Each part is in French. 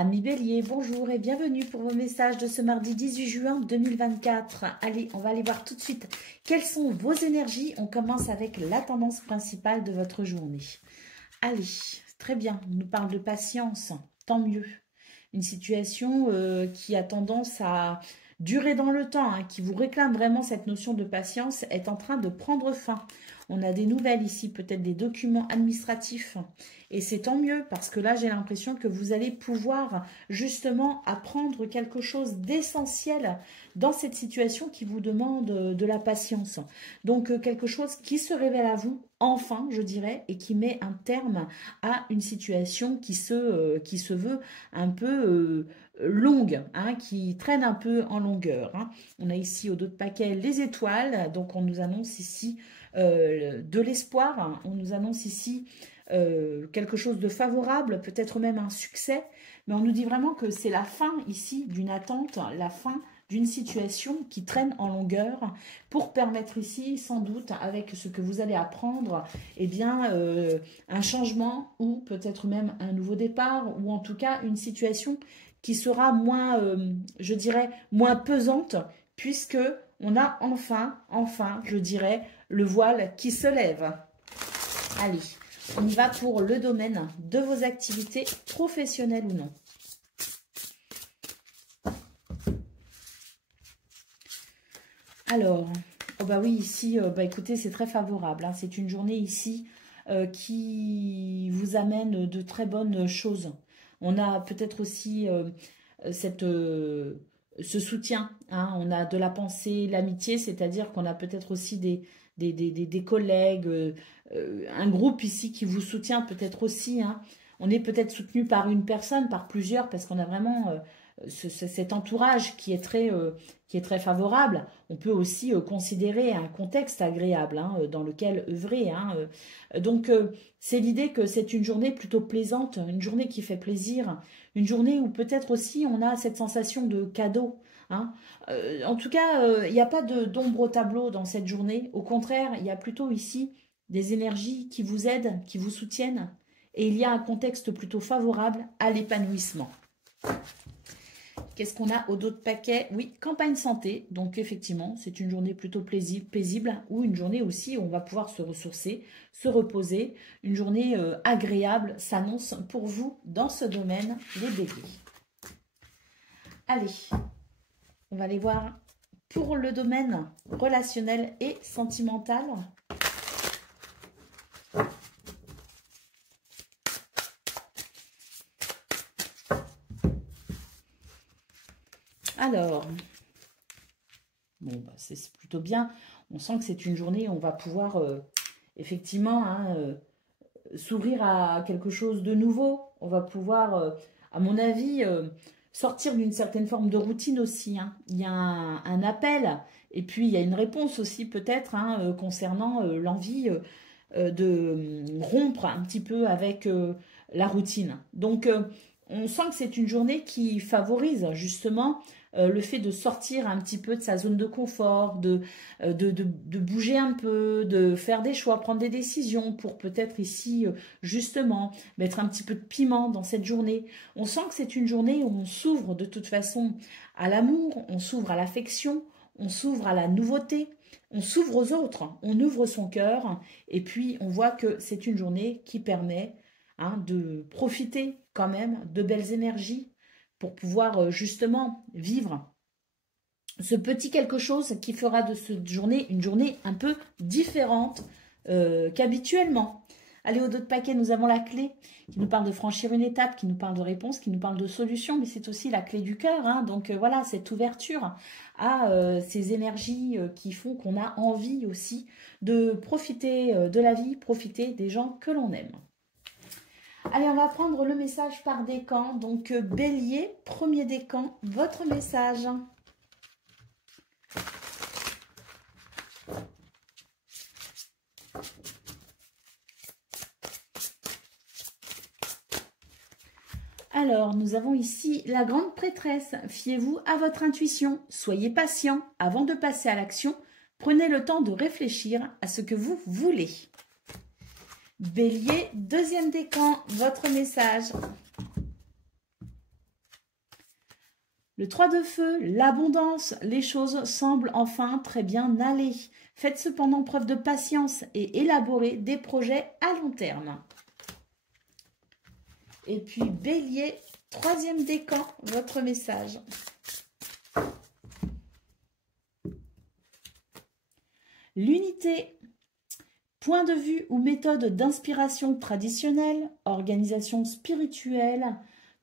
Amis Bélier, bonjour et bienvenue pour vos messages de ce mardi 18 juin 2024. Allez, on va aller voir tout de suite quelles sont vos énergies. On commence avec la tendance principale de votre journée. Allez, très bien, on nous parle de patience, tant mieux. Une situation qui a tendance à durer dans le temps, qui vous réclame vraiment cette notion de patience, est en train de prendre fin. On a des nouvelles ici, peut-être des documents administratifs. Et c'est tant mieux parce que là, j'ai l'impression que vous allez pouvoir justement apprendre quelque chose d'essentiel dans cette situation qui vous demande de la patience. Donc, quelque chose qui se révèle à vous, enfin, je dirais, et qui met un terme à une situation qui se veut un peu longue, qui traîne un peu en longueur. On a ici au dos de paquet les étoiles, donc on nous annonce ici de l'espoir, on nous annonce ici quelque chose de favorable, peut-être même un succès, mais on nous dit vraiment que c'est la fin ici d'une attente, la fin d'une situation qui traîne en longueur pour permettre ici, sans doute, avec ce que vous allez apprendre, eh bien, un changement ou peut-être même un nouveau départ ou en tout cas une situation qui sera moins, je dirais, moins pesante puisque on a enfin, je dirais, le voile qui se lève. Allez, on y va pour le domaine de vos activités professionnelles ou non. Alors, oh bah oui, ici, écoutez, c'est très favorable. C'est une journée ici qui vous amène de très bonnes choses. On a peut-être aussi ce soutien. On a de la pensée, l'amitié, c'est-à-dire qu'on a peut-être aussi des collègues, un groupe ici qui vous soutient peut-être aussi. On est peut-être soutenu par une personne, par plusieurs, parce qu'on a vraiment cet entourage qui est très favorable. On peut aussi considérer un contexte agréable dans lequel œuvrer. Donc, c'est l'idée que c'est une journée plutôt plaisante, une journée qui fait plaisir, une journée où peut-être aussi on a cette sensation de cadeau. En tout cas, il n'y a pas d'ombre au tableau dans cette journée. Au contraire, il y a plutôt ici des énergies qui vous aident, qui vous soutiennent. Et il y a un contexte plutôt favorable à l'épanouissement. Qu'est-ce qu'on a au dos de paquet? Oui, campagne santé. Donc, effectivement, c'est une journée plutôt paisible ou une journée aussi où on va pouvoir se ressourcer, se reposer. Une journée agréable s'annonce pour vous dans ce domaine, les béliers. Allez, on va aller voir pour le domaine relationnel et sentimental. Alors, bon, c'est plutôt bien. On sent que c'est une journée où on va pouvoir effectivement s'ouvrir à quelque chose de nouveau. On va pouvoir, à mon avis, sortir d'une certaine forme de routine aussi. Il y a un appel et puis il y a une réponse aussi peut-être concernant l'envie de rompre un petit peu avec la routine. Donc, on sent que c'est une journée qui favorise justement le fait de sortir un petit peu de sa zone de confort, de bouger un peu, de faire des choix, prendre des décisions pour peut-être ici, justement, mettre un petit peu de piment dans cette journée. On sent que c'est une journée où on s'ouvre de toute façon à l'amour, on s'ouvre à l'affection, on s'ouvre à la nouveauté, on s'ouvre aux autres, on ouvre son cœur et puis on voit que c'est une journée qui permet de profiter quand même de belles énergies pour pouvoir justement vivre ce petit quelque chose qui fera de cette journée une journée un peu différente qu'habituellement. Allez, au dos de paquet, nous avons la clé qui nous parle de franchir une étape, qui nous parle de réponse, qui nous parle de solution, mais c'est aussi la clé du cœur. Donc voilà, cette ouverture à ces énergies qui font qu'on a envie aussi de profiter de la vie, profiter des gens que l'on aime. Allez, on va prendre le message par décan. Donc, Bélier, premier décan, votre message. Alors, nous avons ici la grande prêtresse. Fiez-vous à votre intuition. Soyez patient. Avant de passer à l'action, prenez le temps de réfléchir à ce que vous voulez. Bélier, deuxième décan, votre message. Le 3 de feu, l'abondance, les choses semblent enfin très bien aller. Faites cependant preuve de patience et élaborez des projets à long terme. Et puis Bélier, 3e décan, votre message. L'unité, point de vue ou méthode d'inspiration traditionnelle, organisation spirituelle,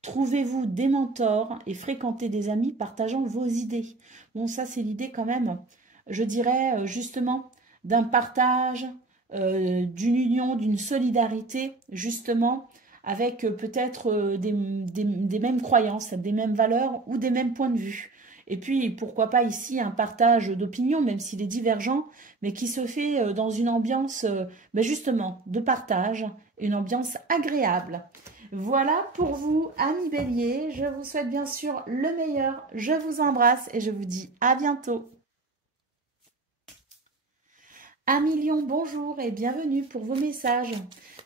trouvez-vous des mentors et fréquentez des amis partageant vos idées. Bon, ça c'est l'idée quand même, je dirais justement, d'un partage, d'une union, d'une solidarité, justement, avec peut-être des mêmes croyances, des mêmes valeurs ou des mêmes points de vue. Et puis, pourquoi pas ici un partage d'opinions, même s'il est divergent, mais qui se fait dans une ambiance, justement, de partage, une ambiance agréable. Voilà pour vous, amis Bélier. Je vous souhaite bien sûr le meilleur. Je vous embrasse et je vous dis à bientôt. Amis Lion, bonjour et bienvenue pour vos messages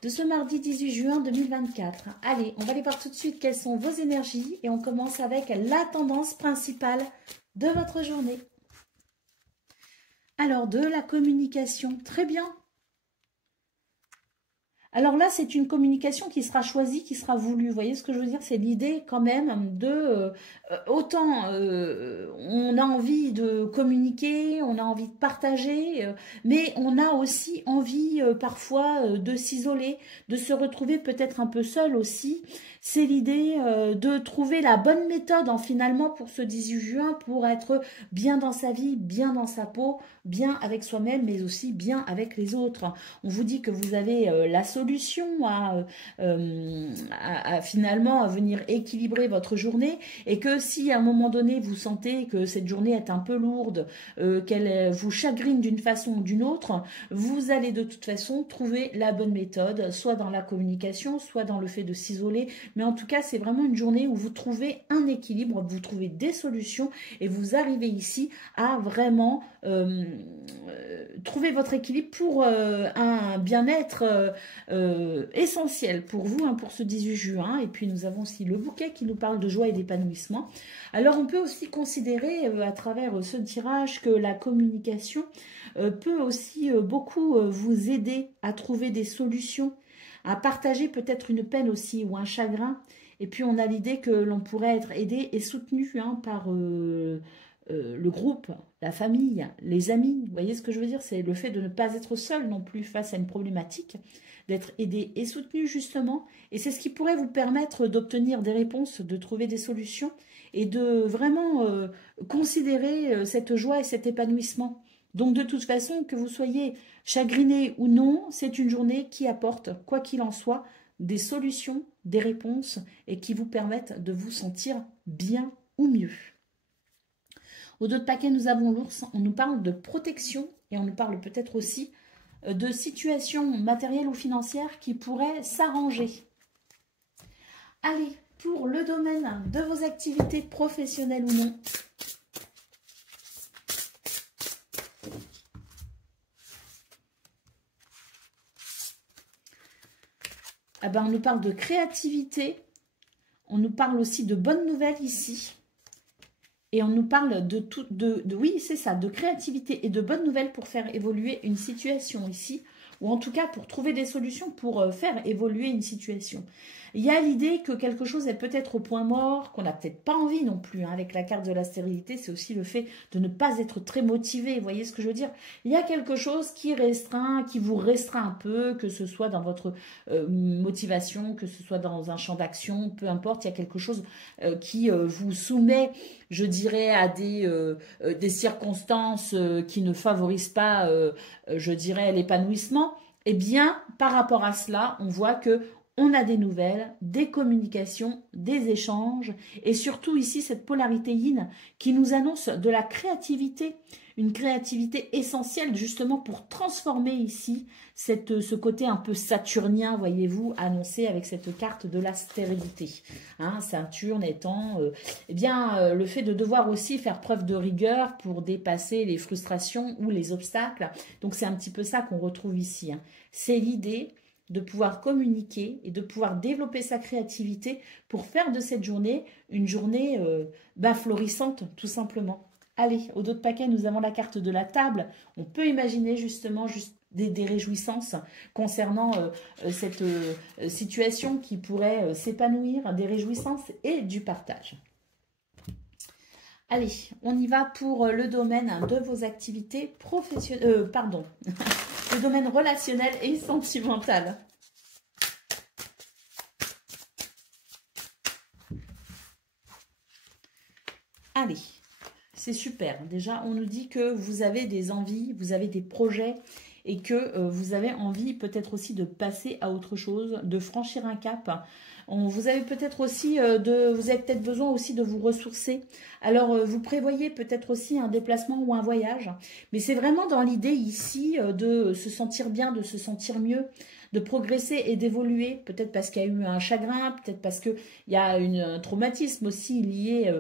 de ce mardi 18 juin 2024. Allez, on va aller voir tout de suite quelles sont vos énergies et on commence avec la tendance principale de votre journée. Alors, de la communication, très bien. Alors là, c'est une communication qui sera choisie, qui sera voulue. Vous voyez ce que je veux dire? C'est l'idée quand même de... autant on a envie de communiquer, on a envie de partager, mais on a aussi envie parfois de s'isoler, de se retrouver peut-être un peu seul aussi. C'est l'idée de trouver la bonne méthode finalement pour ce 18 juin, pour être bien dans sa vie, bien dans sa peau, bien avec soi-même, mais aussi bien avec les autres. On vous dit que vous avez la solution finalement à venir équilibrer votre journée et que si à un moment donné vous sentez que cette journée est un peu lourde, qu'elle vous chagrine d'une façon ou d'une autre, vous allez de toute façon trouver la bonne méthode, soit dans la communication, soit dans le fait de s'isoler. Mais en tout cas, c'est vraiment une journée où vous trouvez un équilibre, vous trouvez des solutions et vous arrivez ici à vraiment trouver votre équilibre pour un bien-être essentiel pour vous, pour ce 18 juin. Et puis, nous avons aussi le bouquet qui nous parle de joie et d'épanouissement. Alors, on peut aussi considérer à travers ce tirage que la communication peut aussi beaucoup vous aider à trouver des solutions, à partager peut-être une peine aussi ou un chagrin. Et puis on a l'idée que l'on pourrait être aidé et soutenu par le groupe, la famille, les amis. Vous voyez ce que je veux dire? C'est le fait de ne pas être seul non plus face à une problématique, d'être aidé et soutenu justement. Et c'est ce qui pourrait vous permettre d'obtenir des réponses, de trouver des solutions et de vraiment considérer cette joie et cet épanouissement. Donc de toute façon, que vous soyez chagriné ou non, c'est une journée qui apporte, quoi qu'il en soit, des solutions, des réponses et qui vous permettent de vous sentir bien ou mieux. Au dos de paquet, nous avons l'ours. On nous parle de protection et on nous parle peut-être aussi de situations matérielles ou financières qui pourraient s'arranger. Allez, pour le domaine de vos activités professionnelles ou non, on nous parle de créativité, on nous parle aussi de bonnes nouvelles ici, et on nous parle oui, c'est ça, de créativité et de bonnes nouvelles pour faire évoluer une situation ici, ou en tout cas pour trouver des solutions pour faire évoluer une situation. Il y a l'idée que quelque chose est peut-être au point mort, qu'on n'a peut-être pas envie non plus. Avec la carte de la stérilité, c'est aussi le fait de ne pas être très motivé. Vous voyez ce que je veux dire? Il y a quelque chose qui vous restreint un peu, que ce soit dans votre motivation, que ce soit dans un champ d'action, peu importe. Il y a quelque chose qui vous soumet, je dirais, à des circonstances qui ne favorisent pas, je dirais, l'épanouissement. Eh bien, par rapport à cela, on voit que on a des nouvelles, des communications, des échanges et surtout ici cette polarité yin qui nous annonce de la créativité, une créativité essentielle justement pour transformer ici ce côté un peu saturnien, voyez-vous, annoncé avec cette carte de la stérilité. Saturne étant le fait de devoir aussi faire preuve de rigueur pour dépasser les frustrations ou les obstacles. Donc c'est un petit peu ça qu'on retrouve ici. C'est l'idée de pouvoir communiquer et de pouvoir développer sa créativité pour faire de cette journée une journée florissante, tout simplement. Allez, au dos de paquet, nous avons la carte de la table. On peut imaginer justement des réjouissances concernant cette situation qui pourrait s'épanouir, des réjouissances et du partage. Allez, on y va pour le domaine de vos activités professionnelles, le domaine relationnel et sentimental. Allez, c'est super. Déjà, on nous dit que vous avez des envies, vous avez des projets et que vous avez envie peut-être aussi de passer à autre chose, de franchir un cap. Vous avez peut-être aussi vous avez peut-être besoin aussi de vous ressourcer. Alors, vous prévoyez peut-être aussi un déplacement ou un voyage. Mais c'est vraiment dans l'idée ici de se sentir bien, de se sentir mieux, de progresser et d'évoluer. Peut-être parce qu'il y a eu un chagrin, peut-être parce qu'il y a un traumatisme aussi lié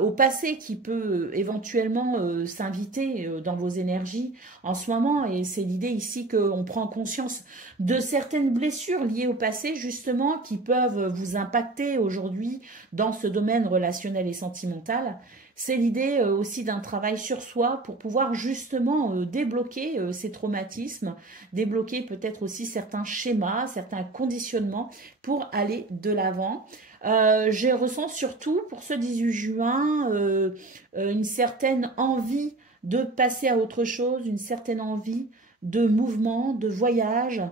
au passé qui peut éventuellement s'inviter dans vos énergies en ce moment. Et c'est l'idée ici qu'on prend conscience de certaines blessures liées au passé, justement, qui peuvent vous impacter aujourd'hui dans ce domaine relationnel et sentimental. C'est l'idée aussi d'un travail sur soi pour pouvoir justement débloquer ces traumatismes, débloquer peut-être aussi certains schémas, certains conditionnements pour aller de l'avant. Je ressens surtout pour ce 18 juin une certaine envie de passer à autre chose, une certaine envie de mouvement, de voyage,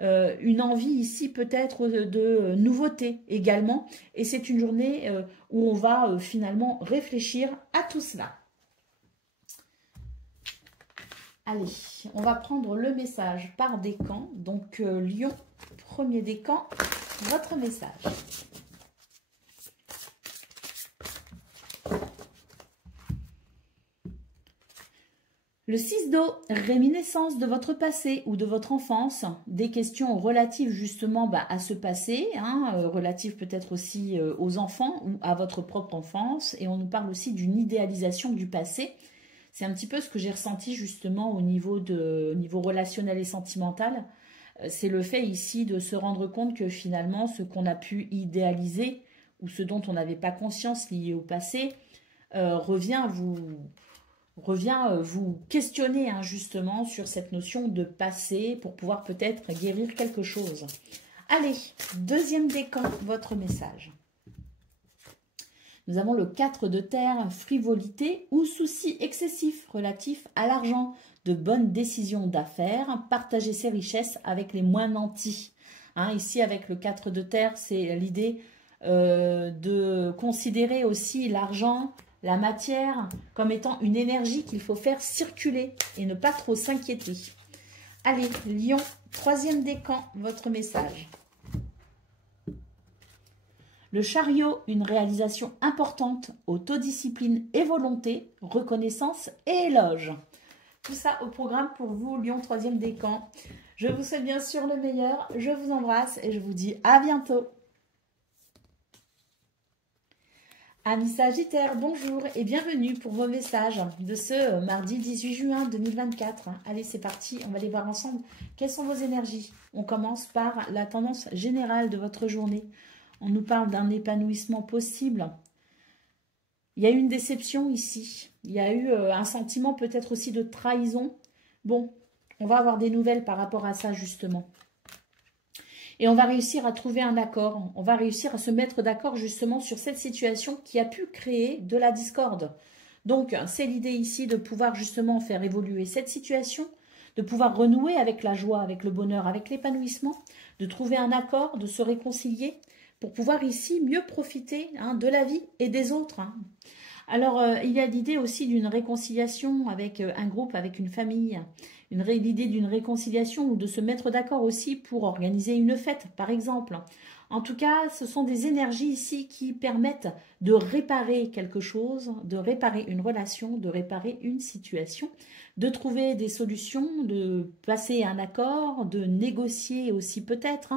une envie ici peut-être de nouveauté également. Et c'est une journée où on va finalement réfléchir à tout cela. Allez, on va prendre le message par décan. Donc Lion, premier décan, votre message. Le 6 d'eau, réminiscence de votre passé ou de votre enfance, des questions relatives justement à ce passé, relatives peut-être aussi aux enfants ou à votre propre enfance, et on nous parle aussi d'une idéalisation du passé. C'est un petit peu ce que j'ai ressenti justement au niveau relationnel et sentimental. C'est le fait ici de se rendre compte que finalement ce qu'on a pu idéaliser ou ce dont on n'avait pas conscience lié au passé revient vous questionner justement sur cette notion de passé pour pouvoir peut-être guérir quelque chose. Allez, deuxième décan, votre message. Nous avons le 4 de terre, frivolité ou souci excessif relatif à l'argent, de bonnes décisions d'affaires, partager ses richesses avec les moins nantis. Ici, avec le 4 de terre, c'est l'idée de considérer aussi l'argent, la matière, comme étant une énergie qu'il faut faire circuler et ne pas trop s'inquiéter. Allez, Lion, troisième décan, votre message. Le chariot, une réalisation importante, autodiscipline et volonté, reconnaissance et éloge. Tout ça au programme pour vous, Lion, troisième décan. Je vous souhaite bien sûr le meilleur, je vous embrasse et je vous dis à bientôt. Amis Sagittaires, bonjour et bienvenue pour vos messages de ce mardi 18 juin 2024. Allez, c'est parti, on va aller voir ensemble quelles sont vos énergies. On commence par la tendance générale de votre journée. On nous parle d'un épanouissement possible. Il y a eu une déception ici. Il y a eu un sentiment peut-être aussi de trahison. Bon, on va avoir des nouvelles par rapport à ça justement. Et on va réussir à trouver un accord. On va réussir à se mettre d'accord justement sur cette situation qui a pu créer de la discorde. Donc, c'est l'idée ici de pouvoir justement faire évoluer cette situation, de pouvoir renouer avec la joie, avec le bonheur, avec l'épanouissement, de trouver un accord, de se réconcilier pour pouvoir ici mieux profiter de la vie et des autres. Alors, il y a l'idée aussi d'une réconciliation avec un groupe, avec une famille, l'idée d'une réconciliation ou de se mettre d'accord aussi pour organiser une fête, par exemple. En tout cas, ce sont des énergies ici qui permettent de réparer quelque chose, de réparer une relation, de réparer une situation, de trouver des solutions, de passer un accord, de négocier aussi peut-être.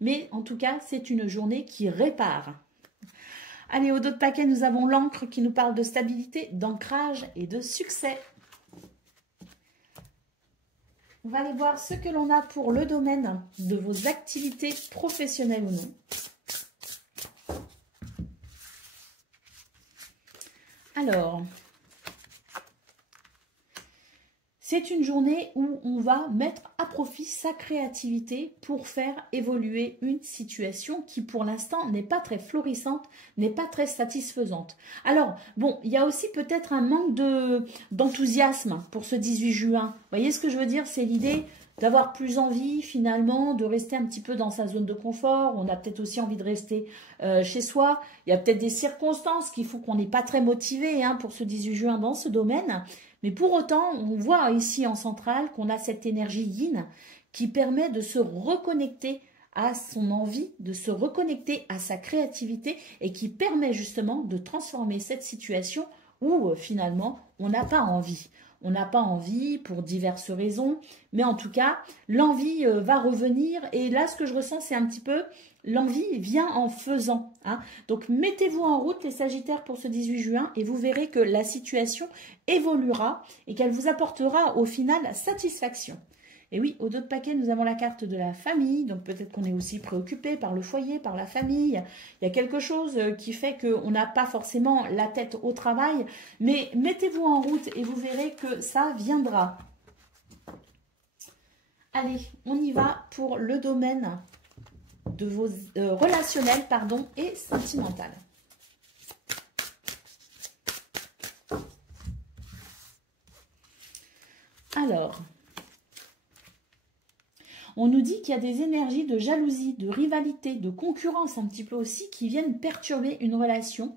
Mais en tout cas, c'est une journée qui répare. Allez, au dos de paquet, nous avons l'encre qui nous parle de stabilité, d'ancrage et de succès. On va aller voir ce que l'on a pour le domaine de vos activités professionnelles ou non. Alors, c'est une journée où on va mettre à profit sa créativité pour faire évoluer une situation qui pour l'instant n'est pas très florissante, n'est pas très satisfaisante. Alors, bon, il y a aussi peut-être un manque d'enthousiasme pour ce 18 juin. Vous voyez ce que je veux dire? C'est l'idée d'avoir plus envie finalement de rester un petit peu dans sa zone de confort. On a peut-être aussi envie de rester chez soi. Il y a peut-être des circonstances qui font qu'on n'est pas très motivé pour ce 18 juin dans ce domaine. Mais pour autant, on voit ici en centrale qu'on a cette énergie yin qui permet de se reconnecter à son envie, de se reconnecter à sa créativité et qui permet justement de transformer cette situation où finalement on n'a pas envie. On n'a pas envie pour diverses raisons, mais en tout cas, l'envie va revenir. Et là, ce que je ressens, c'est un petit peu l'envie vient en faisant. Donc, mettez-vous en route, les Sagittaires, pour ce 18 juin, et vous verrez que la situation évoluera et qu'elle vous apportera au final satisfaction. Et oui, au dos de paquet, nous avons la carte de la famille. Donc, peut-être qu'on est aussi préoccupé par le foyer, par la famille. Il y a quelque chose qui fait qu'on n'a pas forcément la tête au travail. Mais mettez-vous en route et vous verrez que ça viendra. Allez, on y va pour le domaine de vos relationnels et sentimental. Alors, on nous dit qu'il y a des énergies de jalousie, de rivalité, de concurrence un petit peu aussi qui viennent perturber une relation.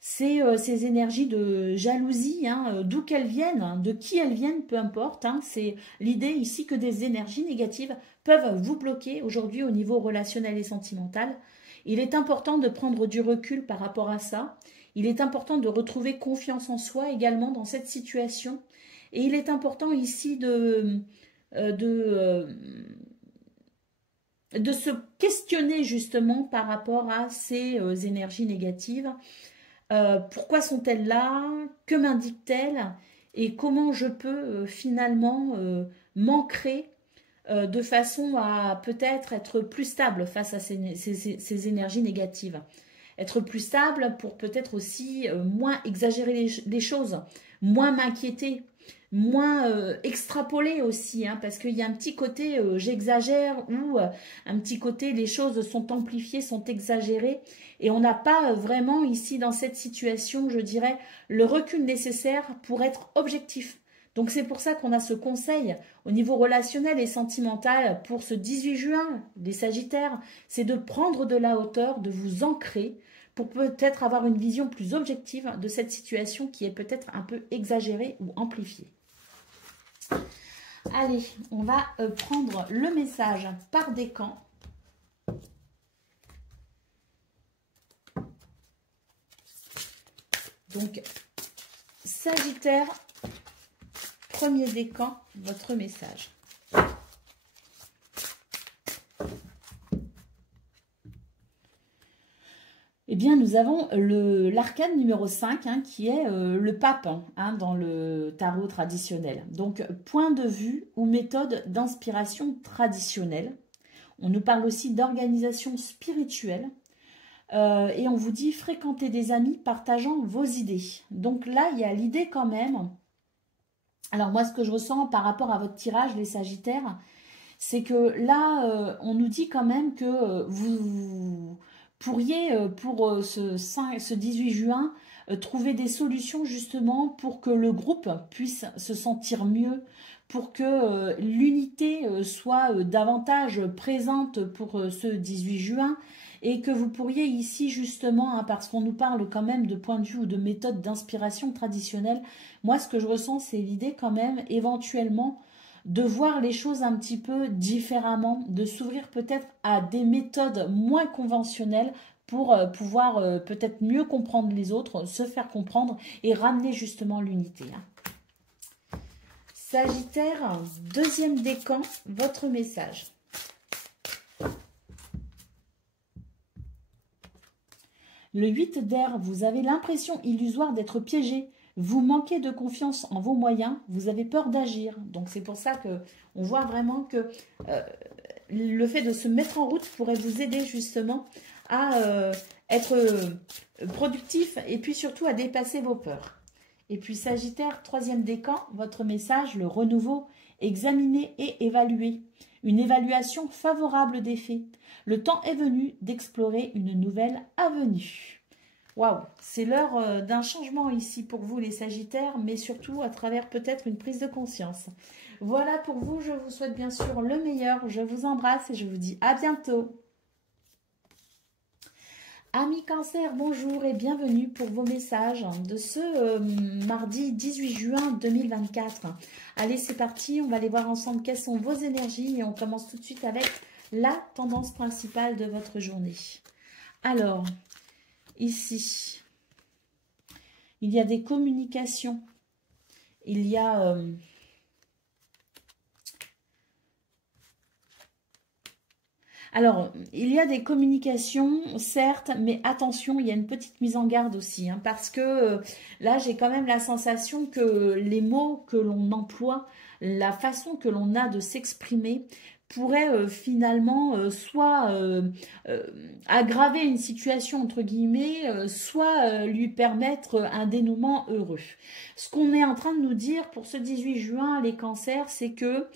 C'est ces énergies de jalousie, d'où qu'elles viennent, de qui elles viennent, peu importe. C'est l'idée ici que des énergies négatives peuvent vous bloquer aujourd'hui au niveau relationnel et sentimental. Il est important de prendre du recul par rapport à ça. Il est important de retrouver confiance en soi également dans cette situation. Et il est important ici de se questionner justement par rapport à ces énergies négatives. Pourquoi sont-elles là? Que m'indiquent-elles? Et comment je peux finalement m'ancrer de façon à peut-être être plus stable face à ces énergies négatives. Être plus stable pour peut-être aussi moins exagérer les choses, moins m'inquiéter, moins extrapoler aussi, parce qu'il y a un petit côté j'exagère ou un petit côté les choses sont amplifiées, sont exagérées et on n'a pas vraiment ici dans cette situation, je dirais, le recul nécessaire pour être objectif. Donc c'est pour ça qu'on a ce conseil au niveau relationnel et sentimental pour ce 18 juin, les Sagittaires, c'est de prendre de la hauteur, de vous ancrer pour peut-être avoir une vision plus objective de cette situation qui est peut-être un peu exagérée ou amplifiée. Allez, on va prendre le message par décan. Donc, Sagittaire, premier décan, votre message. Eh bien, nous avons l'arcane numéro 5, qui est le pape dans le tarot traditionnel. Donc, point de vue ou méthode d'inspiration traditionnelle. On nous parle aussi d'organisation spirituelle. Et on vous dit fréquenter des amis partageant vos idées. Donc là, il y a l'idée quand même. Alors moi, ce que je ressens par rapport à votre tirage, les Sagittaires, c'est que là, on nous dit quand même que vous pourriez, pour ce 18 juin, trouver des solutions justement pour que le groupe puisse se sentir mieux, pour que l'unité soit davantage présente pour ce 18 juin, et que vous pourriez ici justement, parce qu'on nous parle quand même de point de vue ou de méthode d'inspiration traditionnelle, moi ce que je ressens c'est l'idée quand même éventuellement de voir les choses un petit peu différemment, de s'ouvrir peut-être à des méthodes moins conventionnelles pour pouvoir peut-être mieux comprendre les autres, se faire comprendre et ramener justement l'unité. Sagittaire, deuxième décan, votre message. Le 8 d'air, vous avez l'impression illusoire d'être piégé vous manquez de confiance en vos moyens, vous avez peur d'agir. Donc c'est pour ça que on voit vraiment que le fait de se mettre en route pourrait vous aider justement à être productif et puis surtout à dépasser vos peurs. Et puis Sagittaire, troisième décan, votre message, le renouveau, examiner et évaluer. Une évaluation favorable des faits. Le temps est venu d'explorer une nouvelle avenue. Waouh, c'est l'heure d'un changement ici pour vous les Sagittaires, mais surtout à travers peut-être une prise de conscience. Voilà pour vous, je vous souhaite bien sûr le meilleur, je vous embrasse et je vous dis à bientôt. Amis Cancer, bonjour et bienvenue pour vos messages de ce mardi 18 juin 2024. Allez, c'est parti, on va aller voir ensemble quelles sont vos énergies et on commence tout de suite avec la tendance principale de votre journée. Alors, ici, il y a des communications, il y a... Alors, il y a des communications, certes, mais attention, il y a une petite mise en garde aussi, hein, parce que là, j'ai quand même la sensation que les mots que l'on emploie, la façon que l'on a de s'exprimer, pourrait finalement soit aggraver une situation, entre guillemets, soit lui permettre un dénouement heureux. Ce qu'on est en train de nous dire pour ce 18 juin, les cancers, c'est que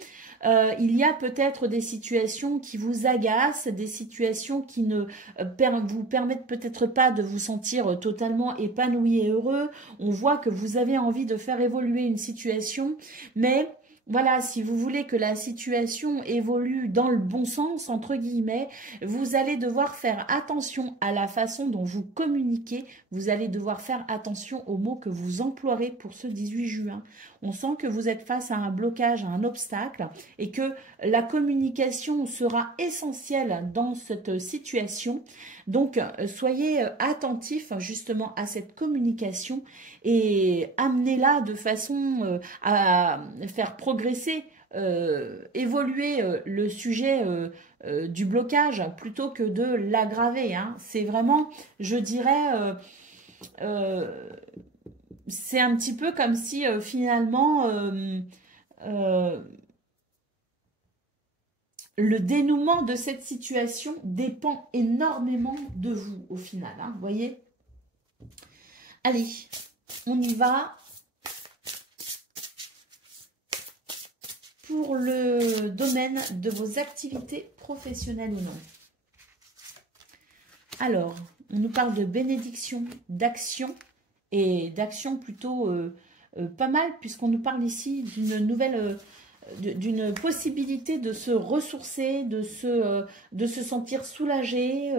il y a peut-être des situations qui vous agacent, des situations qui ne vous permettent peut-être pas de vous sentir totalement épanoui et heureux. On voit que vous avez envie de faire évoluer une situation, mais... Voilà, si vous voulez que la situation évolue dans le bon sens, entre guillemets, vous allez devoir faire attention à la façon dont vous communiquez. Vous allez devoir faire attention aux mots que vous emploierez pour ce 18 juin. On sent que vous êtes face à un blocage, à un obstacle et que la communication sera essentielle dans cette situation. Donc, soyez attentifs justement à cette communication et amenez-la de façon à faire progresser, évoluer le sujet du blocage plutôt que de l'aggraver. Hein. C'est vraiment, je dirais, c'est un petit peu comme si finalement... le dénouement de cette situation dépend énormément de vous au final. Hein, vous voyez? Allez, on y va. Pour le domaine de vos activités professionnelles ou non. Alors, on nous parle de bénédiction, d'action, et d'action plutôt pas mal, puisqu'on nous parle ici d'une nouvelle... d'une possibilité de se ressourcer, de se sentir soulagé.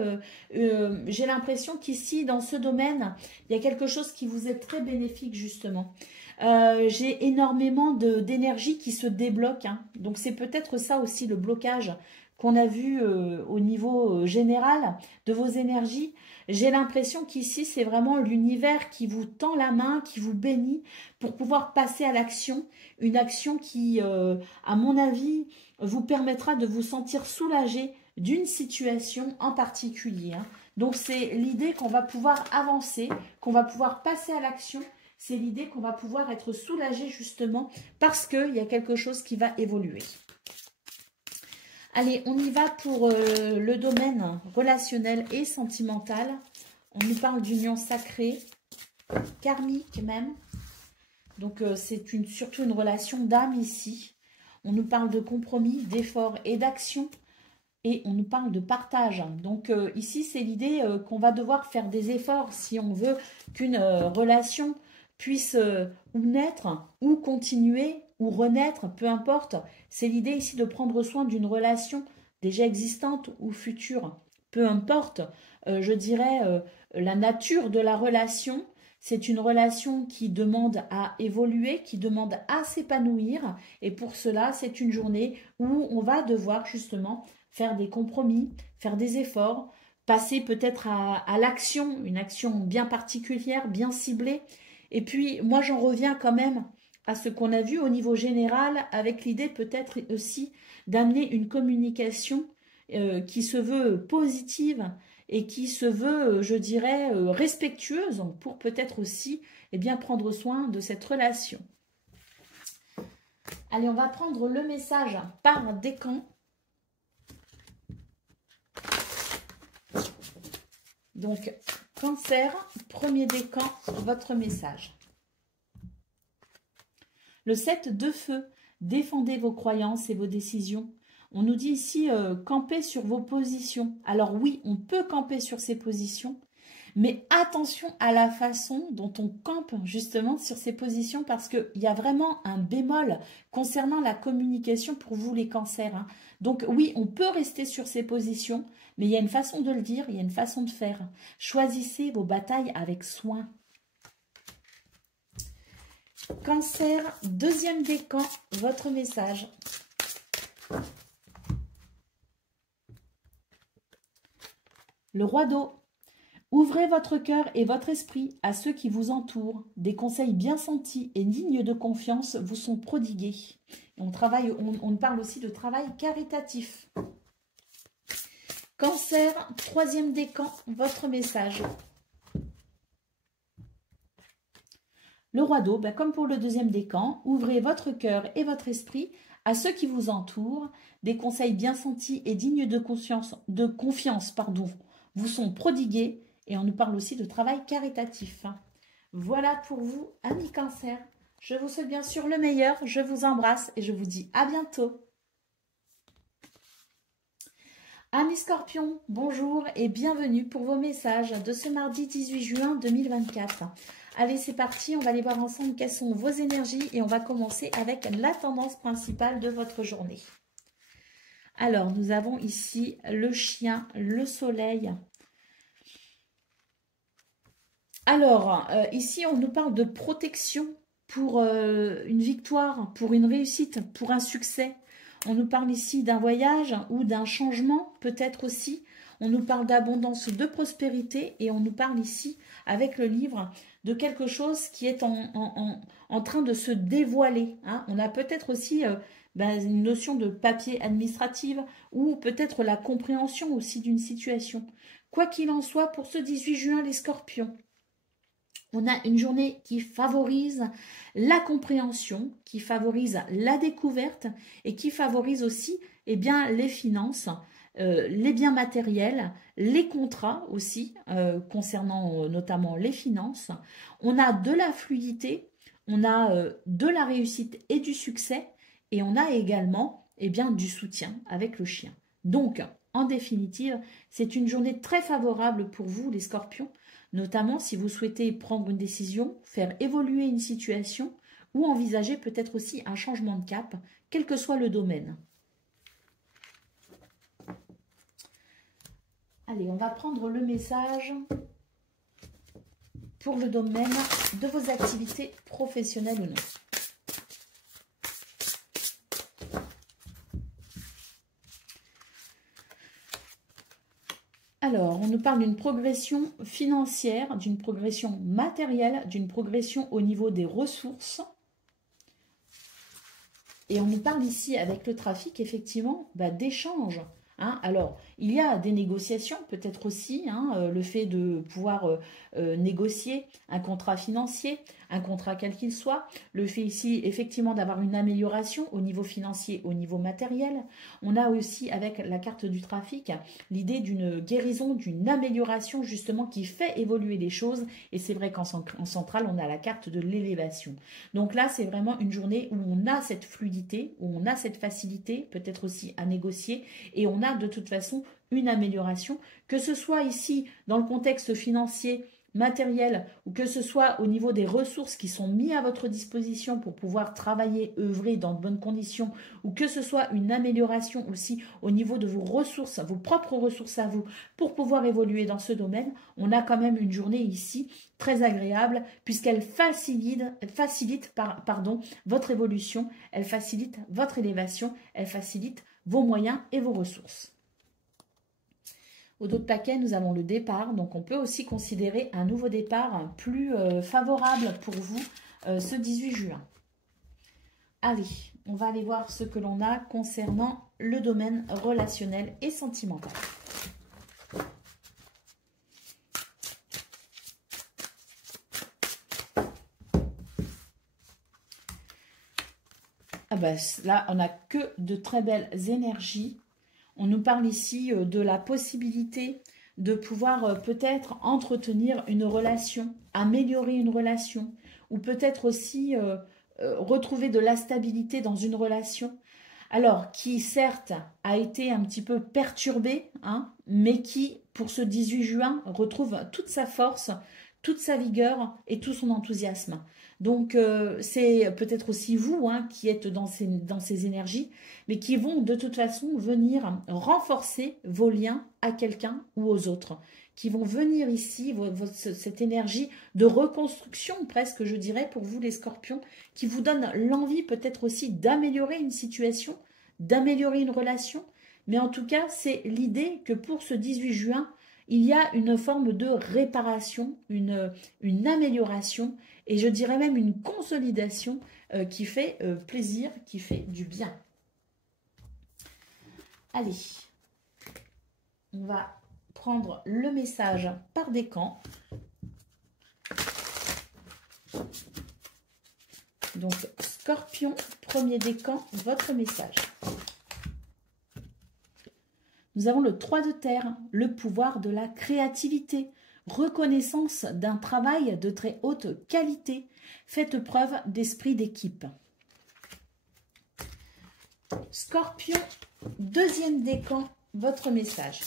J'ai l'impression qu'ici, dans ce domaine, il y a quelque chose qui vous est très bénéfique, justement. J'ai énormément d'énergie qui se débloque. Hein. Donc, c'est peut-être ça aussi, le blocage qu'on a vu au niveau général de vos énergies. J'ai l'impression qu'ici, c'est vraiment l'univers qui vous tend la main, qui vous bénit pour pouvoir passer à l'action. Une action qui, à mon avis, vous permettra de vous sentir soulagé d'une situation en particulier. Hein. Donc, c'est l'idée qu'on va pouvoir avancer, qu'on va pouvoir passer à l'action. C'est l'idée qu'on va pouvoir être soulagé justement parce qu'il y a quelque chose qui va évoluer. Allez, on y va pour le domaine relationnel et sentimental. On nous parle d'union sacrée, karmique même. Donc, c'est surtout une relation d'âme ici. On nous parle de compromis, d'effort et d'action. Et on nous parle de partage. Donc, ici, c'est l'idée qu'on va devoir faire des efforts si on veut qu'une relation puisse ou naître, ou continuer, ou renaître, peu importe. C'est l'idée ici de prendre soin d'une relation déjà existante ou future. Peu importe, je dirais, la nature de la relation. C'est une relation qui demande à évoluer, qui demande à s'épanouir. Et pour cela, c'est une journée où on va devoir justement faire des compromis, faire des efforts, passer peut-être à l'action, une action bien particulière, bien ciblée. Et puis, moi, j'en reviens quand même à ce qu'on a vu au niveau général, avec l'idée peut-être aussi d'amener une communication qui se veut positive et qui se veut, je dirais, respectueuse pour peut-être aussi prendre soin de cette relation. Allez, on va prendre le message par décan. Donc, Cancer, premier décan, votre message. Le 7 de feu, défendez vos croyances et vos décisions. On nous dit ici, camper sur vos positions. Alors oui, on peut camper sur ces positions, mais attention à la façon dont on campe justement sur ces positions, parce qu'il y a vraiment un bémol concernant la communication pour vous les cancers, hein. Donc oui, on peut rester sur ces positions, mais il y a une façon de le dire, il y a une façon de faire. Choisissez vos batailles avec soin. Cancer, deuxième décan, votre message. Le roi d'eau. Ouvrez votre cœur et votre esprit à ceux qui vous entourent. Des conseils bien sentis et dignes de confiance vous sont prodigués. Et on parle aussi de travail caritatif. Cancer, troisième décan, votre message. Le roi d'eau, comme pour le deuxième décan, ouvrez votre cœur et votre esprit à ceux qui vous entourent. Des conseils bien sentis et dignes de confiance, vous sont prodigués. Et on nous parle aussi de travail caritatif. Voilà pour vous, amis Cancer. Je vous souhaite bien sûr le meilleur. Je vous embrasse et je vous dis à bientôt. Amis Scorpions, bonjour et bienvenue pour vos messages de ce mardi 18 juin 2024. Allez, c'est parti, on va aller voir ensemble quelles sont vos énergies et on va commencer avec la tendance principale de votre journée. Alors, nous avons ici le chien, le soleil. Alors, ici, on nous parle de protection pour une victoire, pour une réussite, pour un succès. On nous parle ici d'un voyage ou d'un changement, peut-être aussi. On nous parle d'abondance, de prospérité et on nous parle ici, avec le livre, de quelque chose qui est en train de se dévoiler, hein. On a peut-être aussi une notion de papier administratif ou peut-être la compréhension aussi d'une situation. Quoi qu'il en soit, pour ce 18 juin, les Scorpions, on a une journée qui favorise la compréhension, qui favorise la découverte et qui favorise aussi les finances, les biens matériels, les contrats aussi, concernant notamment les finances. On a de la fluidité, on a de la réussite et du succès et on a également du soutien avec le chien. Donc, en définitive, c'est une journée très favorable pour vous les Scorpions, notamment si vous souhaitez prendre une décision, faire évoluer une situation ou envisager peut-être aussi un changement de cap, quel que soit le domaine. Allez, on va prendre le message pour le domaine de vos activités professionnelles ou non. Alors, on nous parle d'une progression financière, d'une progression matérielle, d'une progression au niveau des ressources. Et on nous parle ici, avec le trafic, effectivement, d'échanges. Hein. Alors, il y a des négociations, peut-être aussi, le fait de pouvoir négocier un contrat financier, un contrat quel qu'il soit, le fait ici, effectivement, d'avoir une amélioration au niveau financier, au niveau matériel. On a aussi, avec la carte du trafic, l'idée d'une guérison, d'une amélioration, justement, qui fait évoluer les choses. Et c'est vrai qu'en centrale, on a la carte de l'élévation. Donc là, c'est vraiment une journée où on a cette fluidité, où on a cette facilité, peut-être aussi à négocier, et on a de toute façon une amélioration, que ce soit ici dans le contexte financier, matériel, ou que ce soit au niveau des ressources qui sont mises à votre disposition pour pouvoir travailler, œuvrer dans de bonnes conditions, ou que ce soit une amélioration aussi au niveau de vos ressources, vos propres ressources à vous, pour pouvoir évoluer dans ce domaine, on a quand même une journée ici très agréable, puisqu'elle facilite votre évolution, elle facilite votre élévation, elle facilite vos moyens et vos ressources. Au dos de paquet, nous avons le départ. Donc, on peut aussi considérer un nouveau départ plus favorable pour vous ce 18 juin. Allez, on va aller voir ce que l'on a concernant le domaine relationnel et sentimental. Ah bah, là, on n'a que de très belles énergies. On nous parle ici de la possibilité de pouvoir peut-être entretenir une relation, améliorer une relation, ou peut-être aussi retrouver de la stabilité dans une relation. Alors, qui certes a été un petit peu perturbée, hein, mais qui, pour ce 18 juin, retrouve toute sa force, toute sa vigueur et tout son enthousiasme. Donc, c'est peut-être aussi vous hein, qui êtes dans ces énergies, mais qui vont de toute façon venir renforcer vos liens à quelqu'un ou aux autres, qui vont venir ici, cette énergie de reconstruction presque, je dirais, pour vous les scorpions, qui vous donne l'envie peut-être aussi d'améliorer une situation, d'améliorer une relation, mais en tout cas, c'est l'idée que pour ce 18 juin, il y a une forme de réparation, une amélioration, et je dirais même une consolidation qui fait plaisir, qui fait du bien. Allez, on va prendre le message par décan. Donc, Scorpion, premier décan, votre message. Nous avons le 3 de terre, le pouvoir de la créativité, reconnaissance d'un travail de très haute qualité. Faites preuve d'esprit d'équipe. Scorpion, deuxième décan, votre message.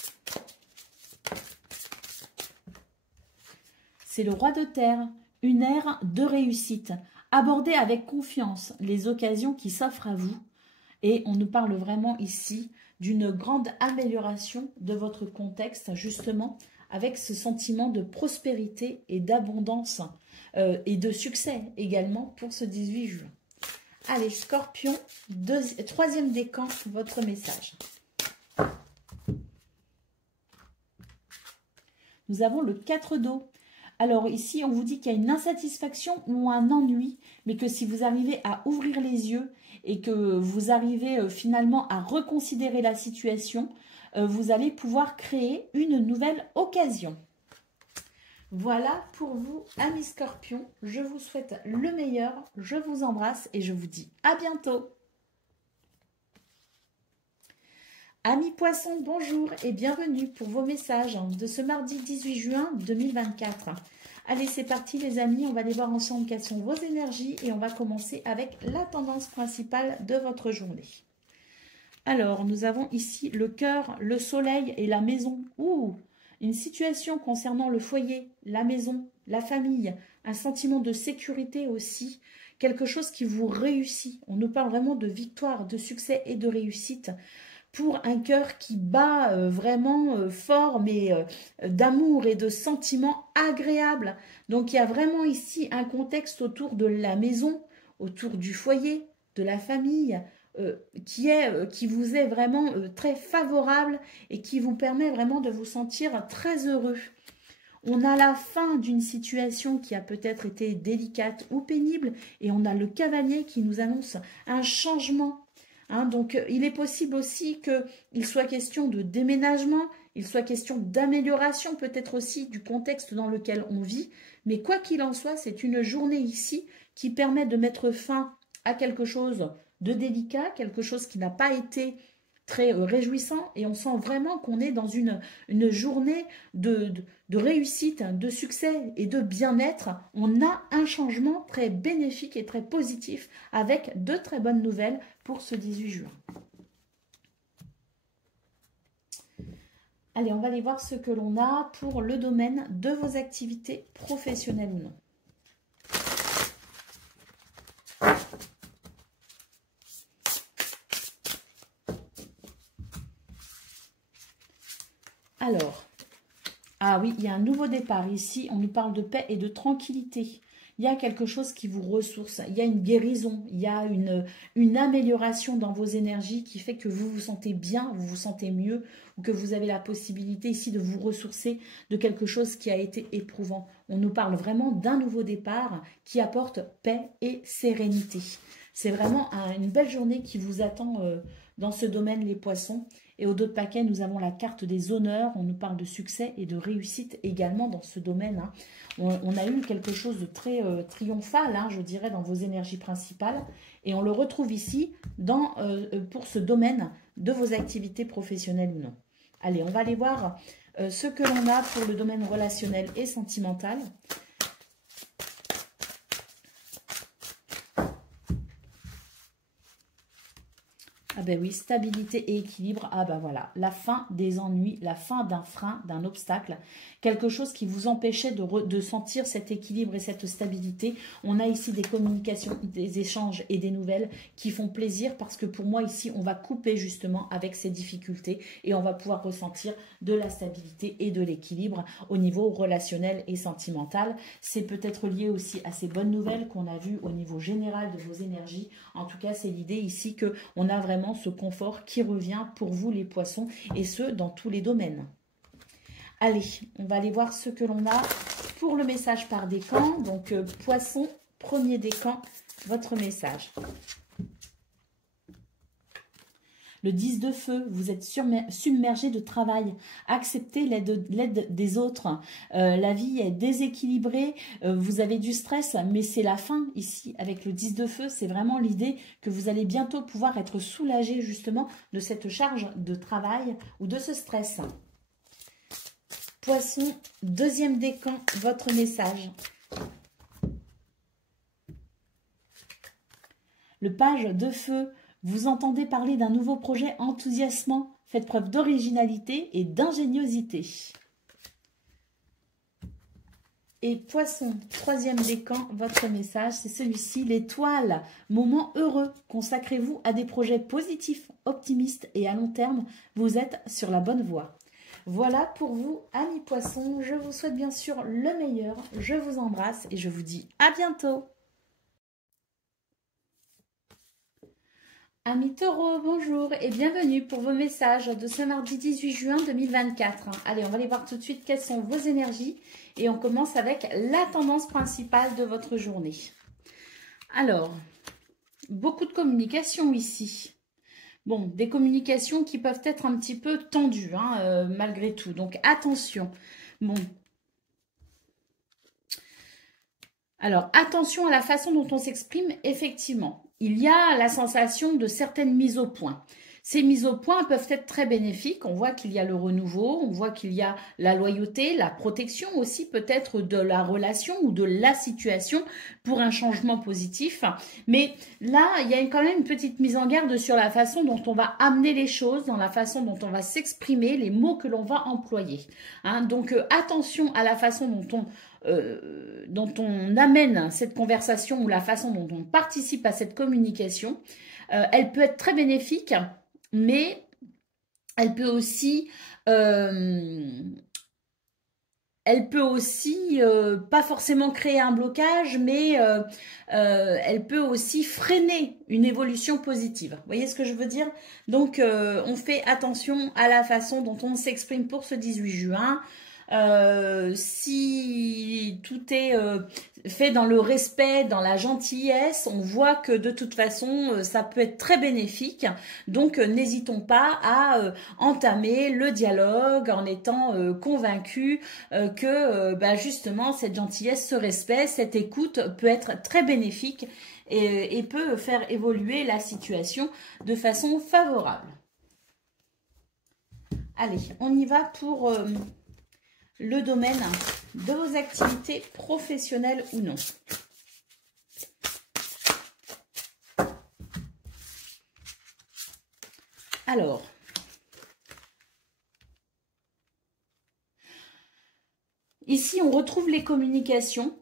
C'est le roi de terre, une ère de réussite. Abordez avec confiance les occasions qui s'offrent à vous. Et on nous parle vraiment ici d'une grande amélioration de votre contexte, justement, avec ce sentiment de prospérité et d'abondance et de succès également pour ce 18 juin. Allez, Scorpion, troisième décan, votre message. Nous avons le 4 d'eau. Alors ici, on vous dit qu'il y a une insatisfaction ou un ennui, mais que si vous arrivez à ouvrir les yeux et que vous arrivez finalement à reconsidérer la situation, vous allez pouvoir créer une nouvelle occasion. Voilà pour vous, amis Scorpions. Je vous souhaite le meilleur, je vous embrasse et je vous dis à bientôt. Amis Poissons, bonjour et bienvenue pour vos messages de ce mardi 18 juin 2024. Allez, c'est parti les amis, on va aller voir ensemble quelles sont vos énergies et on va commencer avec la tendance principale de votre journée. Alors, nous avons ici le cœur, le soleil et la maison. Ouh, une situation concernant le foyer, la maison, la famille, un sentiment de sécurité aussi, quelque chose qui vous réussit. On nous parle vraiment de victoire, de succès et de réussite. Pour un cœur qui bat vraiment fort, mais d'amour et de sentiments agréables. Donc, il y a vraiment ici un contexte autour de la maison, autour du foyer, de la famille, qui vous est vraiment très favorable et qui vous permet vraiment de vous sentir très heureux. On a la fin d'une situation qui a peut-être été délicate ou pénible et on a le cavalier qui nous annonce un changement. Hein, donc, il est possible aussi qu'il soit question de déménagement, il soit question d'amélioration peut-être aussi du contexte dans lequel on vit. Mais quoi qu'il en soit, c'est une journée ici qui permet de mettre fin à quelque chose de délicat, quelque chose qui n'a pas été très réjouissant. Et on sent vraiment qu'on est dans une journée de réussite, de succès et de bien-être. On a un changement très bénéfique et très positif avec de très bonnes nouvelles pour ce 18 juin. Allez, on va aller voir ce que l'on a pour le domaine de vos activités professionnelles ou non. Alors, ah oui, il y a un nouveau départ ici. On nous parle de paix et de tranquillité. Il y a quelque chose qui vous ressource. Il y a une guérison. Il y a une amélioration dans vos énergies qui fait que vous vous sentez bien, vous vous sentez mieux ou que vous avez la possibilité ici de vous ressourcer de quelque chose qui a été éprouvant. On nous parle vraiment d'un nouveau départ qui apporte paix et sérénité. C'est vraiment une belle journée qui vous attend dans ce domaine, les poissons. Et au dos de paquet, nous avons la carte des honneurs. On nous parle de succès et de réussite également dans ce domaine. Hein. On a eu quelque chose de très triomphal, hein, je dirais, dans vos énergies principales. Et on le retrouve ici pour ce domaine de vos activités professionnelles ou non. Allez, on va aller voir ce que l'on a pour le domaine relationnel et sentimental. Ah ben oui, stabilité et équilibre. Ah ben voilà, la fin des ennuis, la fin d'un frein, d'un obstacle. Quelque chose qui vous empêchait de sentir cet équilibre et cette stabilité. On a ici des communications, des échanges et des nouvelles qui font plaisir parce que pour moi ici, on va couper justement avec ces difficultés et on va pouvoir ressentir de la stabilité et de l'équilibre au niveau relationnel et sentimental. C'est peut-être lié aussi à ces bonnes nouvelles qu'on a vues au niveau général de vos énergies. En tout cas, c'est l'idée ici qu'on a vraiment ce confort qui revient pour vous les poissons et ce dans tous les domaines. Allez, on va aller voir ce que l'on a pour le message par décan. Donc poisson, premier décan, votre message. Le 10 de feu, vous êtes submergé de travail. Acceptez l'aide des autres. La vie est déséquilibrée. Vous avez du stress, mais c'est la fin ici. Avec le 10 de feu, c'est vraiment l'idée que vous allez bientôt pouvoir être soulagé justement de cette charge de travail ou de ce stress. Poisson, deuxième décan, votre message. Le page de feu. Vous entendez parler d'un nouveau projet enthousiasmant. Faites preuve d'originalité et d'ingéniosité. Et poisson, troisième décan, votre message, c'est celui-ci, l'étoile. Moment heureux. Consacrez-vous à des projets positifs, optimistes et à long terme. Vous êtes sur la bonne voie. Voilà pour vous, amis poissons. Je vous souhaite bien sûr le meilleur. Je vous embrasse et je vous dis à bientôt. Amis taureaux, bonjour et bienvenue pour vos messages de ce mardi 18 juin 2024. Allez, on va aller voir tout de suite quelles sont vos énergies et on commence avec la tendance principale de votre journée. Alors, beaucoup de communication ici. Bon, des communications qui peuvent être un petit peu tendues, hein, malgré tout. Donc, attention. Bon. Alors, attention à la façon dont on s'exprime, effectivement. Il y a la sensation de certaines mises au point. Ces mises au point peuvent être très bénéfiques. On voit qu'il y a le renouveau, on voit qu'il y a la loyauté, la protection aussi peut-être de la relation ou de la situation pour un changement positif. Mais là, il y a quand même une petite mise en garde sur la façon dont on va amener les choses, dans la façon dont on va s'exprimer, les mots que l'on va employer. Hein, donc, attention à la façon dont on amène cette conversation ou la façon dont on participe à cette communication. Elle peut être très bénéfique, mais elle peut aussi pas forcément créer un blocage, mais elle peut aussi freiner une évolution positive. Vous voyez ce que je veux dire? Donc, on fait attention à la façon dont on s'exprime pour ce 18 juin. Si tout est fait dans le respect, dans la gentillesse, on voit que de toute façon, ça peut être très bénéfique. Donc, n'hésitons pas à entamer le dialogue en étant convaincus que justement, cette gentillesse, ce respect, cette écoute peut être très bénéfique et peut faire évoluer la situation de façon favorable. Allez, on y va pour le domaine de vos activités professionnelles ou non. Alors, ici on retrouve les communications.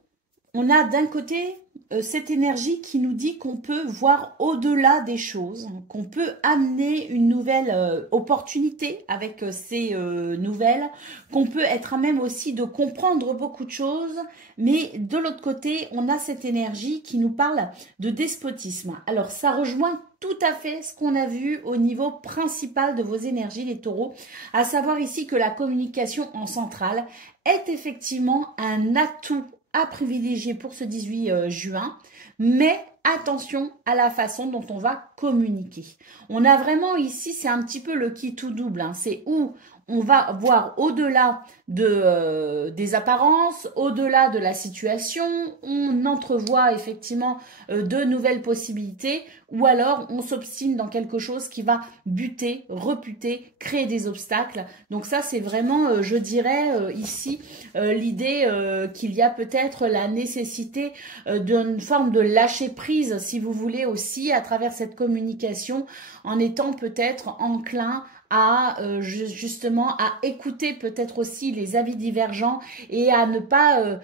On a d'un côté cette énergie qui nous dit qu'on peut voir au-delà des choses, qu'on peut amener une nouvelle opportunité avec ces nouvelles, qu'on peut être à même aussi de comprendre beaucoup de choses, mais de l'autre côté, on a cette énergie qui nous parle de despotisme. Alors, ça rejoint tout à fait ce qu'on a vu au niveau principal de vos énergies, les taureaux, à savoir ici que la communication en centrale est effectivement un atout à privilégier pour ce 18 juin, mais attention à la façon dont on va communiquer. On a vraiment ici, c'est un petit peu le qui tout double, hein, c'est où on va voir au-delà des apparences, au-delà de la situation, on entrevoit effectivement de nouvelles possibilités, ou alors on s'obstine dans quelque chose qui va buter, reputer, créer des obstacles. Donc ça, c'est vraiment, je dirais, ici, l'idée qu'il y a peut-être la nécessité d'une forme de lâcher prise, si vous voulez, aussi, à travers cette communication, en étant peut-être enclin à justement à écouter peut-être aussi les avis divergents et à ne pas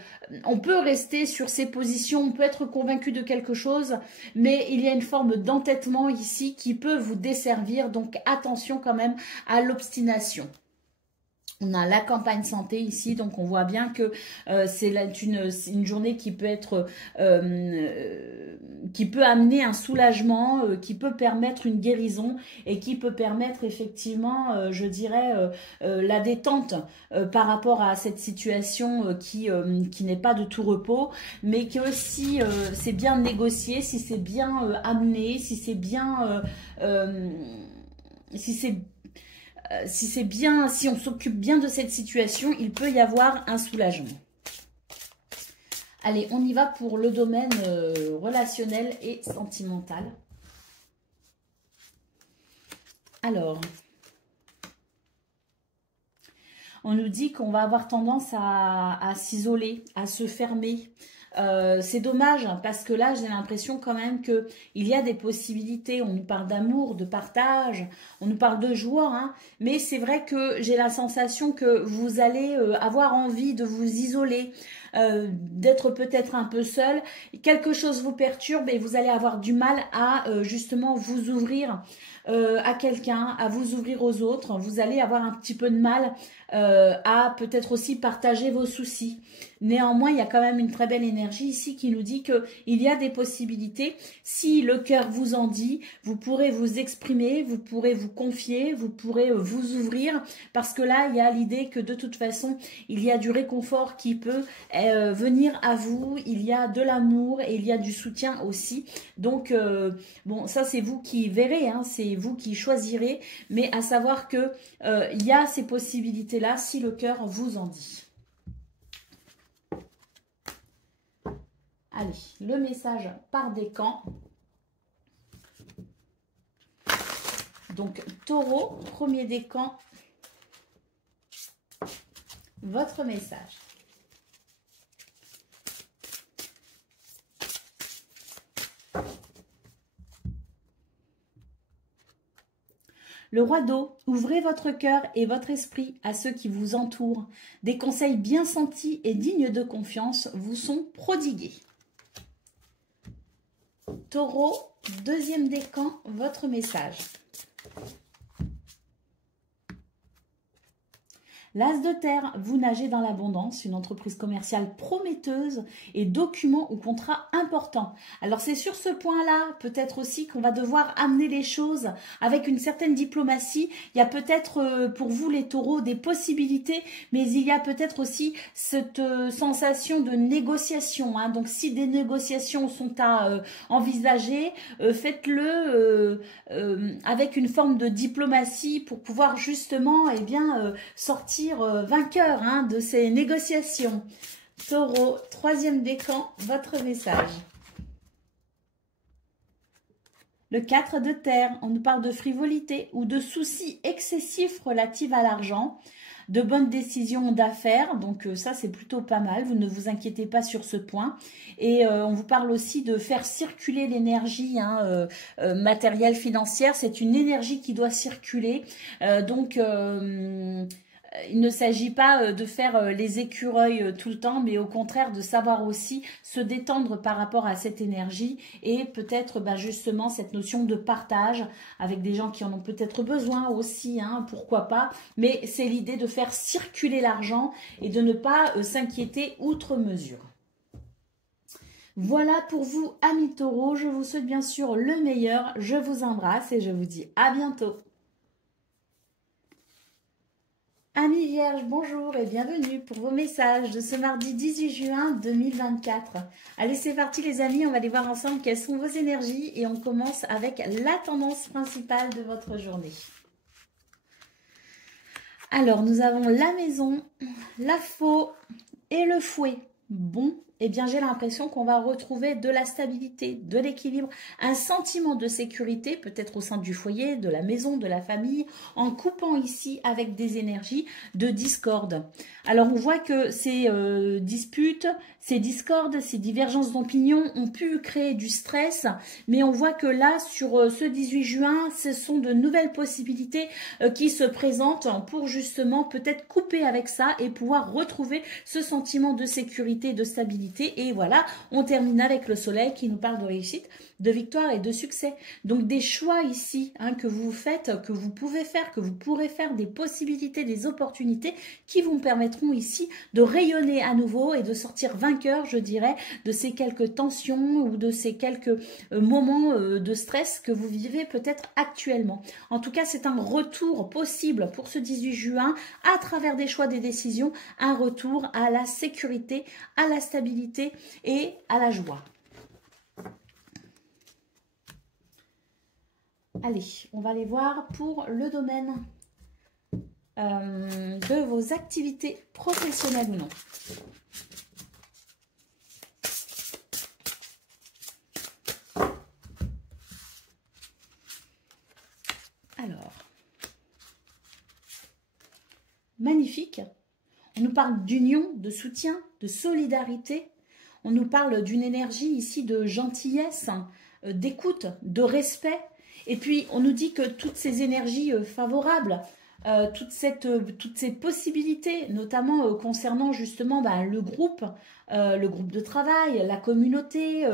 on peut rester sur ses positions, on peut être convaincu de quelque chose, mais il y a une forme d'entêtement ici qui peut vous desservir, donc attention quand même à l'obstination. On a la campagne santé ici, donc on voit bien que c'est une journée qui peut être, qui peut amener un soulagement, qui peut permettre une guérison et qui peut permettre effectivement, je dirais, la détente par rapport à cette situation qui n'est pas de tout repos, mais que si c'est bien négocié, si c'est bien amené, si c'est bien, si on s'occupe bien de cette situation, il peut y avoir un soulagement. Allez, on y va pour le domaine relationnel et sentimental. Alors, on nous dit qu'on va avoir tendance à s'isoler, à se fermer. C'est dommage parce que là j'ai l'impression quand même que il y a des possibilités. On nous parle d'amour, de partage, on nous parle de joie, hein, mais c'est vrai que j'ai la sensation que vous allez avoir envie de vous isoler, d'être peut-être un peu seul. Quelque chose vous perturbe et vous allez avoir du mal à justement vous ouvrir à quelqu'un, à vous ouvrir aux autres. Vous allez avoir un petit peu de mal à peut-être aussi partager vos soucis. Néanmoins, il y a quand même une très belle énergie ici qui nous dit qu'il y a des possibilités. Si le cœur vous en dit, vous pourrez vous exprimer, vous pourrez vous confier, vous pourrez vous ouvrir, parce que là, il y a l'idée que de toute façon, il y a du réconfort qui peut venir à vous, il y a de l'amour et il y a du soutien aussi. Donc, bon, ça c'est vous qui verrez, hein, c'est vous qui choisirez, mais à savoir que il y a ces possibilités-là si le cœur vous en dit. Allez, le message par décan. Donc, taureau, premier décan, votre message. Le roi d'eau, ouvrez votre cœur et votre esprit à ceux qui vous entourent. Des conseils bien sentis et dignes de confiance vous sont prodigués. Taureau, deuxième décan, votre message. L'as de terre, vous nagez dans l'abondance, une entreprise commerciale prometteuse et documents ou contrats importants. Alors c'est sur ce point-là, peut-être aussi qu'on va devoir amener les choses avec une certaine diplomatie. Il y a peut-être pour vous les taureaux des possibilités, mais il y a peut-être aussi cette sensation de négociation, hein. Donc si des négociations sont à envisager, faites-le avec une forme de diplomatie pour pouvoir justement sortir vainqueur, hein, de ces négociations. Taureau, troisième décan, votre message. Le 4 de terre, on nous parle de frivolité ou de soucis excessifs relatifs à l'argent, de bonnes décisions d'affaires, donc ça c'est plutôt pas mal, vous ne vous inquiétez pas sur ce point. Et on vous parle aussi de faire circuler l'énergie matérielle, financière, c'est une énergie qui doit circuler, il ne s'agit pas de faire les écureuils tout le temps, mais au contraire de savoir aussi se détendre par rapport à cette énergie et peut-être justement cette notion de partage avec des gens qui en ont peut-être besoin aussi, hein, pourquoi pas. Mais c'est l'idée de faire circuler l'argent et de ne pas s'inquiéter outre mesure. Voilà pour vous, amis taureaux. Je vous souhaite bien sûr le meilleur. Je vous embrasse et je vous dis à bientôt. Amis Vierge, bonjour et bienvenue pour vos messages de ce mardi 18 juin 2024. Allez, c'est parti les amis, on va aller voir ensemble quelles sont vos énergies et on commence avec la tendance principale de votre journée. Alors, nous avons la maison, la faux et le fouet. Bon, eh bien j'ai l'impression qu'on va retrouver de la stabilité, de l'équilibre, un sentiment de sécurité, peut-être au sein du foyer, de la maison, de la famille, en coupant ici avec des énergies de discorde. Alors on voit que ces disputes, ces discordes, ces divergences d'opinion ont pu créer du stress, mais on voit que là, sur ce 18 juin, ce sont de nouvelles possibilités qui se présentent pour justement peut-être couper avec ça et pouvoir retrouver ce sentiment de sécurité, de stabilité. Et voilà, on termine avec le soleil qui nous parle de réussite, de victoire et de succès. Donc des choix ici que vous faites, que vous pouvez faire, que vous pourrez faire, des possibilités, des opportunités qui vous permettront ici de rayonner à nouveau et de sortir vainqueur, je dirais, de ces quelques tensions ou de ces quelques moments de stress que vous vivez peut-être actuellement. En tout cas, c'est un retour possible pour ce 18 juin à travers des choix, des décisions, un retour à la sécurité, à la stabilité et à la joie. Allez, on va aller voir pour le domaine de vos activités professionnelles ou non. Alors, magnifique. On nous parle d'union, de soutien, de solidarité. On nous parle d'une énergie ici de gentillesse, d'écoute, de respect. Et puis, on nous dit que toutes ces énergies favorables, toutes ces possibilités, notamment concernant justement le groupe de travail, la communauté,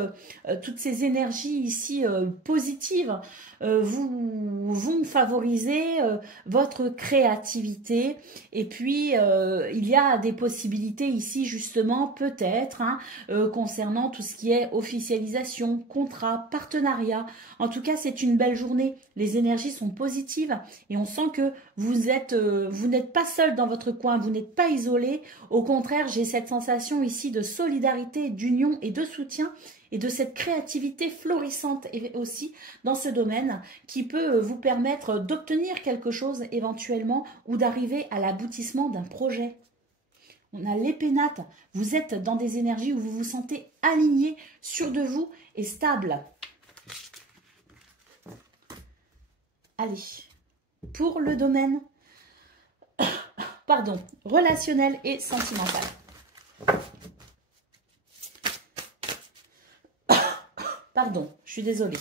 toutes ces énergies ici positives vont favoriser votre créativité. Et puis, il y a des possibilités ici justement peut-être concernant tout ce qui est officialisation, contrat, partenariat. En tout cas, c'est une belle journée. Les énergies sont positives et on sent que vous n'êtes pas seul dans votre coin, vous n'êtes pas isolé. Au contraire, j'ai cette sensation ici de solidarité, d'union et de soutien et de cette créativité florissante et aussi dans ce domaine qui peut vous permettre d'obtenir quelque chose éventuellement ou d'arriver à l'aboutissement d'un projet. On a les pénates, vous êtes dans des énergies où vous vous sentez aligné, sûr de vous et stable. Allez, pour le domaine relationnel et sentimental. Pardon, je suis désolée.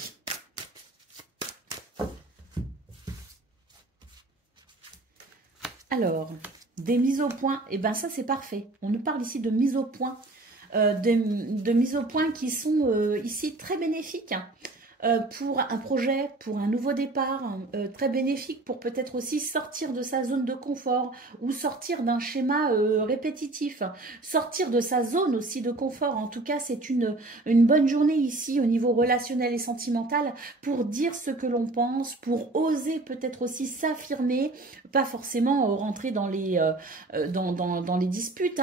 Alors, des mises au point, et bien ça c'est parfait. On nous parle ici de mise au point, de mises au point qui sont ici très bénéfiques. Pour un projet, pour un nouveau départ, très bénéfique pour peut-être aussi sortir de sa zone de confort ou sortir d'un schéma répétitif, sortir de sa zone aussi de confort. En tout cas, c'est une bonne journée ici au niveau relationnel et sentimental pour dire ce que l'on pense, pour oser peut-être aussi s'affirmer, pas forcément rentrer dans les, dans les disputes,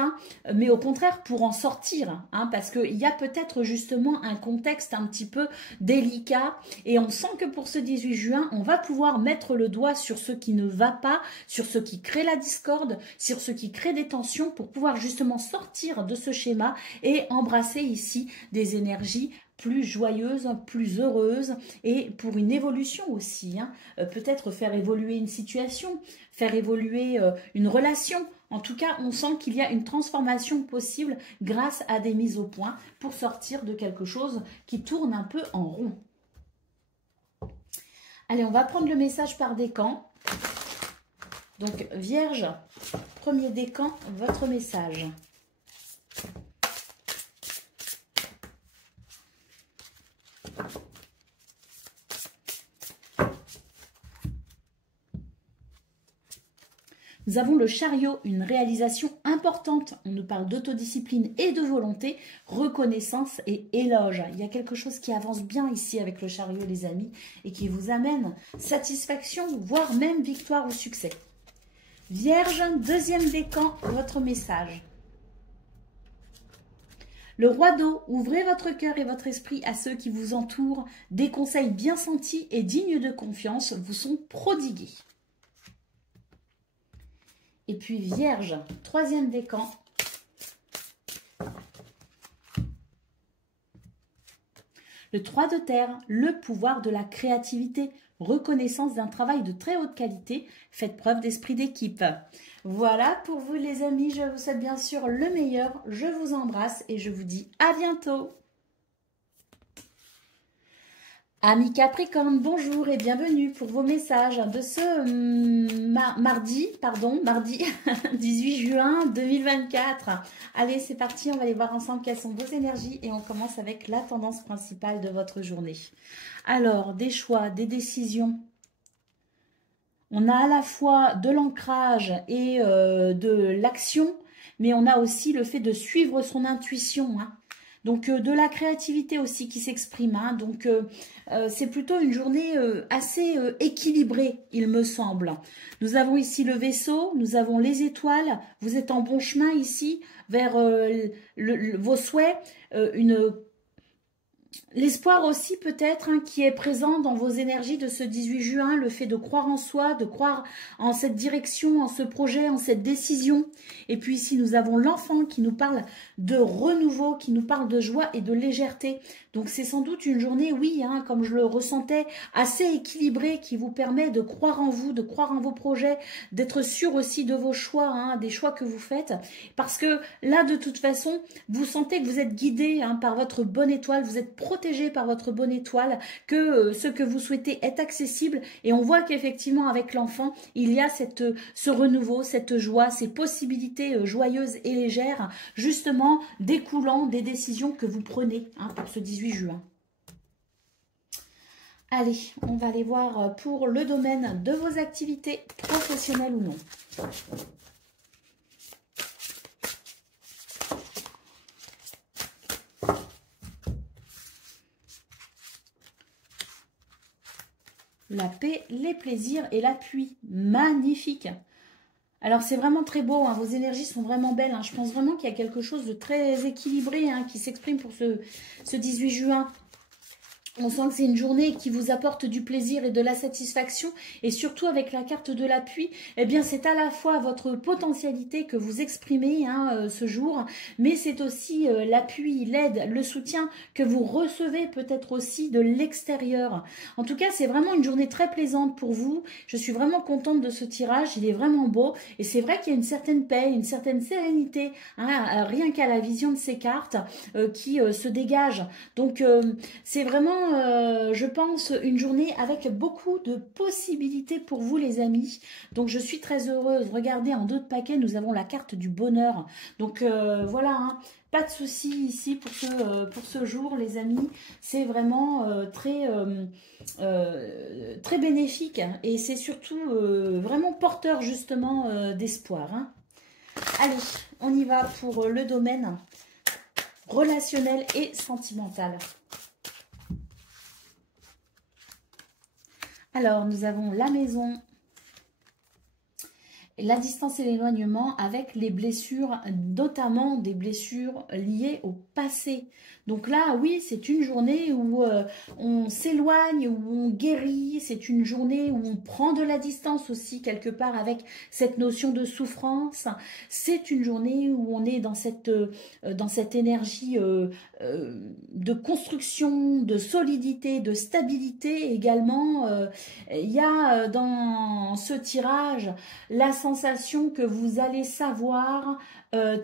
mais au contraire pour en sortir, parce qu'il y a peut-être justement un contexte un petit peu délicat. Et on sent que pour ce 18 juin, on va pouvoir mettre le doigt sur ce qui ne va pas, sur ce qui crée la discorde, sur ce qui crée des tensions pour pouvoir justement sortir de ce schéma et embrasser ici des énergies plus joyeuses, plus heureuses et pour une évolution aussi. Peut-être faire évoluer une situation, faire évoluer une relation. En tout cas, on sent qu'il y a une transformation possible grâce à des mises au point pour sortir de quelque chose qui tourne un peu en rond. Allez, on va prendre le message par décan. Donc, Vierge, premier décan, votre message. Nous avons le chariot, une réalisation importante. On nous parle d'autodiscipline et de volonté, reconnaissance et éloge. Il y a quelque chose qui avance bien ici avec le chariot, les amis, et qui vous amène satisfaction, voire même victoire ou succès. Vierge, deuxième décan, votre message. Le roi d'eau, ouvrez votre cœur et votre esprit à ceux qui vous entourent. Des conseils bien sentis et dignes de confiance vous sont prodigués. Et puis Vierge, troisième décan. Le 3 de terre, le pouvoir de la créativité, reconnaissance d'un travail de très haute qualité, faites preuve d'esprit d'équipe. Voilà pour vous les amis, je vous souhaite bien sûr le meilleur, je vous embrasse et je vous dis à bientôt. Amis Capricorne, bonjour et bienvenue pour vos messages de ce mardi 18 juin 2024. Allez, c'est parti, on va aller voir ensemble quelles sont vos énergies et on commence avec la tendance principale de votre journée. Alors, des choix, des décisions. On a à la fois de l'ancrage et de l'action, mais on a aussi le fait de suivre son intuition, hein. Donc, de la créativité aussi qui s'exprime. Hein. Donc, c'est plutôt une journée assez équilibrée, il me semble. Nous avons ici le vaisseau, nous avons les étoiles. Vous êtes en bon chemin ici vers vos souhaits. L'espoir aussi peut-être hein, qui est présent dans vos énergies de ce 18 juin, le fait de croire en soi, de croire en cette direction, en ce projet, en cette décision. Et puis ici, nous avons l'enfant qui nous parle de renouveau, qui nous parle de joie et de légèreté. Donc c'est sans doute une journée, oui, hein, comme je le ressentais, assez équilibrée, qui vous permet de croire en vous, de croire en vos projets, d'être sûr aussi de vos choix, hein, des choix que vous faites. Parce que là, de toute façon, vous sentez que vous êtes guidé hein, par votre bonne étoile, vous êtes protégé par votre bonne étoile, que ce que vous souhaitez est accessible. Et on voit qu'effectivement, avec l'enfant, il y a ce renouveau, cette joie, ces possibilités joyeuses et légères, justement découlant des décisions que vous prenez hein, pour ce 18 juin. Allez, on va aller voir pour le domaine de vos activités professionnelles ou non. La paix, les plaisirs et l'appui. Magnifique. Alors, c'est vraiment très beau. Hein. Vos énergies sont vraiment belles. Hein. Je pense vraiment qu'il y a quelque chose de très équilibré hein, qui s'exprime pour ce 18 juin. On sent que c'est une journée qui vous apporte du plaisir et de la satisfaction. Et surtout avec la carte de l'appui, eh bien c'est à la fois votre potentialité que vous exprimez hein, ce jour, mais c'est aussi l'appui, l'aide, le soutien que vous recevez peut-être aussi de l'extérieur. En tout cas, c'est vraiment une journée très plaisante pour vous. Je suis vraiment contente de ce tirage. Il est vraiment beau. Et c'est vrai qu'il y a une certaine paix, une certaine sérénité, hein, rien qu'à la vision de ces cartes qui se dégagent. Donc, c'est vraiment... je pense, une journée avec beaucoup de possibilités pour vous, les amis. Donc, je suis très heureuse. Regardez, en dos de paquet, nous avons la carte du bonheur. Donc, voilà, hein, pas de souci ici pour ce jour, les amis. C'est vraiment très bénéfique. Et c'est surtout vraiment porteur, justement, d'espoir. Hein. Allez, on y va pour le domaine relationnel et sentimental. Alors, nous avons la maison, la distance et l'éloignement avec les blessures, notamment des blessures liées au passé. Donc là, oui, c'est une journée où on s'éloigne, où on guérit. C'est une journée où on prend de la distance aussi, quelque part, avec cette notion de souffrance. C'est une journée où on est dans cette énergie de construction, de solidité, de stabilité également. Il y a dans ce tirage la sensation que vous allez savoir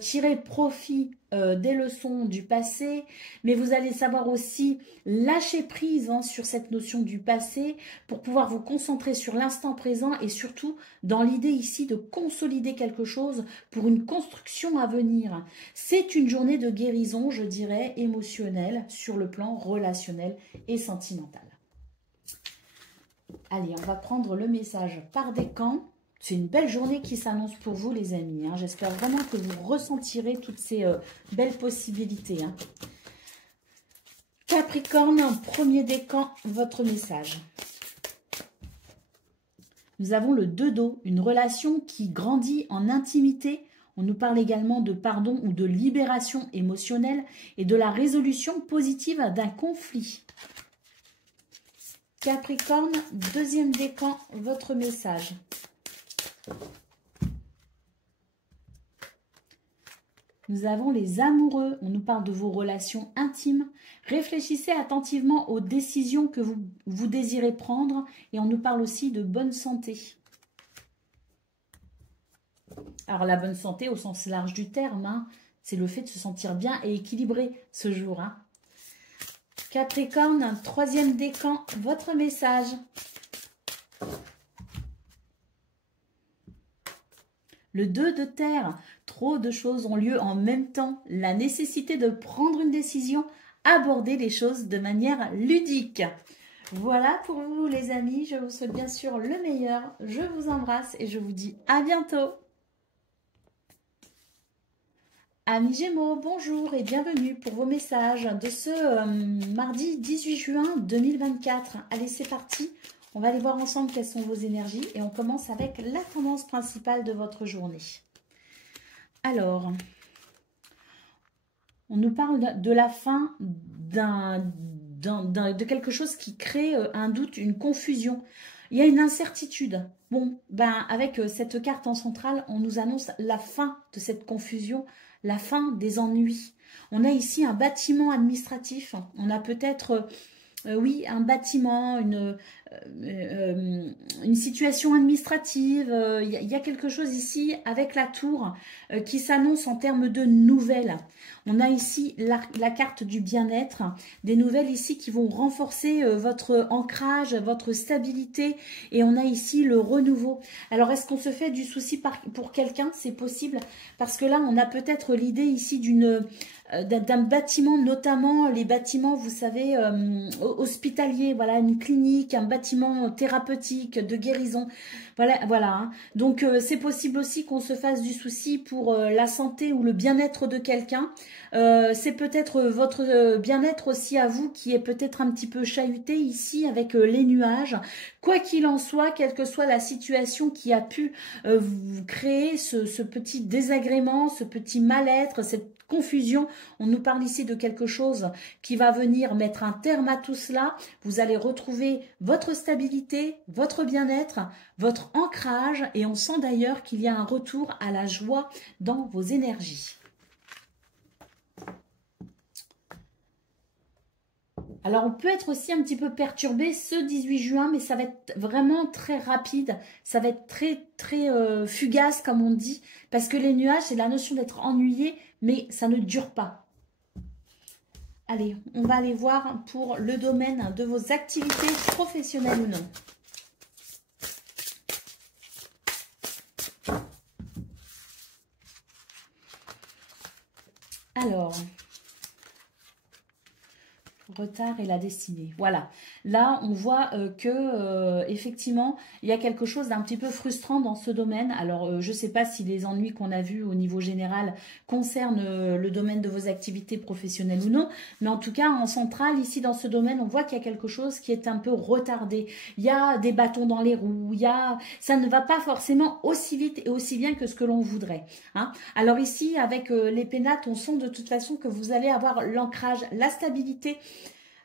tirer profit des leçons du passé, mais vous allez savoir aussi lâcher prise hein, sur cette notion du passé pour pouvoir vous concentrer sur l'instant présent et surtout dans l'idée ici de consolider quelque chose pour une construction à venir. C'est une journée de guérison, je dirais, émotionnelle sur le plan relationnel et sentimental. Allez, on va prendre le message par décan. C'est une belle journée qui s'annonce pour vous, les amis. Hein. J'espère vraiment que vous ressentirez toutes ces belles possibilités. Hein. Capricorne, premier décan, votre message. Nous avons le 2 d'eau, une relation qui grandit en intimité. On nous parle également de pardon ou de libération émotionnelle et de la résolution positive d'un conflit. Capricorne, deuxième décan, votre message. Nous avons les amoureux, on nous parle de vos relations intimes. Réfléchissez attentivement aux décisions que vous désirez prendre et on nous parle aussi de bonne santé. Alors la bonne santé au sens large du terme, hein, c'est le fait de se sentir bien et équilibré ce jour. Hein. Capricorne, troisième décan, votre message. Le 2 de terre, trop de choses ont lieu en même temps. La nécessité de prendre une décision, aborder les choses de manière ludique. Voilà pour vous les amis, je vous souhaite bien sûr le meilleur. Je vous embrasse et je vous dis à bientôt. Amis Gémeaux, bonjour et bienvenue pour vos messages de ce mardi 18 juin 2024. Allez, c'est parti. On va aller voir ensemble quelles sont vos énergies et on commence avec la tendance principale de votre journée. Alors, on nous parle de la fin de quelque chose qui crée un doute, une confusion. Il y a une incertitude. Bon, ben avec cette carte en centrale, on nous annonce la fin de cette confusion, la fin des ennuis. On a ici un bâtiment administratif. On a peut-être, oui, un bâtiment, une situation administrative. Il y a quelque chose ici avec la tour qui s'annonce en termes de nouvelles. On a ici la carte du bien-être, des nouvelles ici qui vont renforcer votre ancrage, votre stabilité. Et on a ici le renouveau. Alors, est-ce qu'on se fait du souci pour quelqu'un? C'est possible parce que là, on a peut-être l'idée ici d'un bâtiment, notamment les bâtiments, vous savez, hospitaliers, voilà, une clinique, un bâtiment thérapeutique, de guérison, voilà. Hein. Donc, c'est possible aussi qu'on se fasse du souci pour la santé ou le bien-être de quelqu'un. C'est peut-être votre bien-être aussi à vous qui est peut-être un petit peu chahuté ici avec les nuages. Quoi qu'il en soit, quelle que soit la situation qui a pu vous créer ce petit désagrément, ce petit mal-être, cette confusion, on nous parle ici de quelque chose qui va venir mettre un terme à tout cela. Vous allez retrouver votre stabilité, votre bien-être, votre ancrage et on sent d'ailleurs qu'il y a un retour à la joie dans vos énergies. Alors, on peut être aussi un petit peu perturbé ce 18 juin, mais ça va être vraiment très rapide. Ça va être très fugace, comme on dit, parce que les nuages, c'est la notion d'être ennuyé, mais ça ne dure pas. Allez, on va aller voir pour le domaine de vos activités professionnelles ou non. Alors... retard et la destinée. Voilà. Là, on voit que effectivement, il y a quelque chose d'un petit peu frustrant dans ce domaine. Alors, je ne sais pas si les ennuis qu'on a vus au niveau général concernent le domaine de vos activités professionnelles ou non. Mais en tout cas, en centrale, ici, dans ce domaine, on voit qu'il y a quelque chose qui est un peu retardé. Il y a des bâtons dans les roues. Ça ne va pas forcément aussi vite et aussi bien que ce que l'on voudrait. Hein. Alors ici, avec les pénates, on sent de toute façon que vous allez avoir l'ancrage, la stabilité,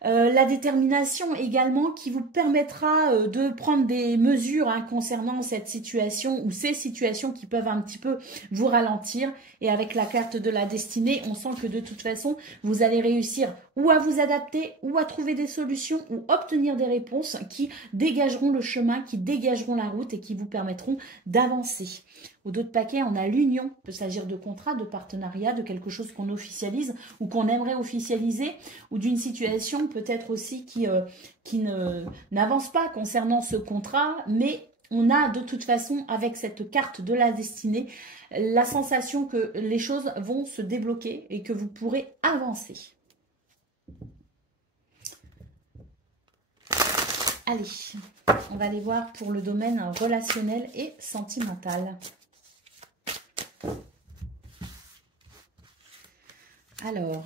la détermination également qui vous permettra de prendre des mesures concernant cette situation ou ces situations qui peuvent un petit peu vous ralentir. Et avec la carte de la destinée, on sent que de toute façon, vous allez réussir ou à vous adapter ou à trouver des solutions ou obtenir des réponses qui dégageront le chemin, qui dégageront la route et qui vous permettront d'avancer. Au dos de paquet, on a l'union. Il peut s'agir de contrat, de partenariat, de quelque chose qu'on officialise ou qu'on aimerait officialiser ou d'une situation peut-être aussi qui n'avance pas concernant ce contrat, mais on a de toute façon avec cette carte de la destinée la sensation que les choses vont se débloquer et que vous pourrez avancer. Allez, on va aller voir pour le domaine relationnel et sentimental. Alors,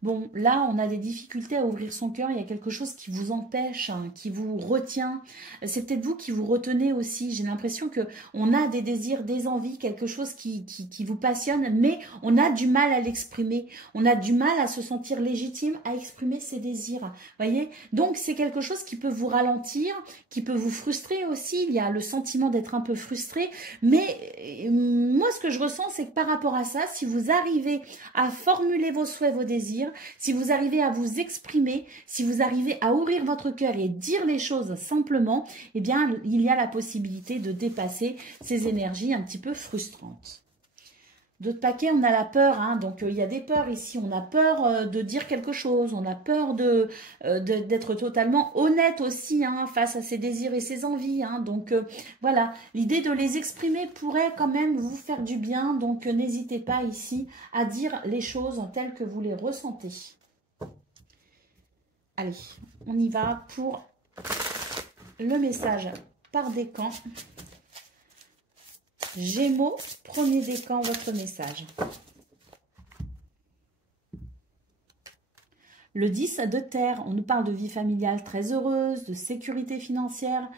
Bon, là, on a des difficultés à ouvrir son cœur. Il y a quelque chose qui vous empêche, hein, qui vous retient. C'est peut-être vous qui vous retenez aussi. J'ai l'impression que on a des désirs, des envies, quelque chose qui vous passionne, mais on a du mal à l'exprimer. On a du mal à se sentir légitime à exprimer ses désirs. Voyez? Donc, c'est quelque chose qui peut vous ralentir, qui peut vous frustrer aussi. Il y a le sentiment d'être un peu frustré. Mais moi, ce que je ressens, c'est que par rapport à ça, si vous arrivez à formuler vos souhaits, vos désirs, si vous arrivez à vous exprimer, si vous arrivez à ouvrir votre cœur et dire les choses simplement, eh bien, il y a la possibilité de dépasser ces énergies un petit peu frustrantes. D'autres paquets, on a la peur, hein, donc il y a des peurs ici, on a peur de dire quelque chose, on a peur d'être totalement honnête aussi hein, face à ses désirs et ses envies. Hein, donc voilà, l'idée de les exprimer pourrait quand même vous faire du bien, donc n'hésitez pas ici à dire les choses telles que vous les ressentez. Allez, on y va pour le message par décan. Gémeaux, premier décan, votre message. Le 10 de terre, on nous parle de vie familiale très heureuse, de sécurité financière.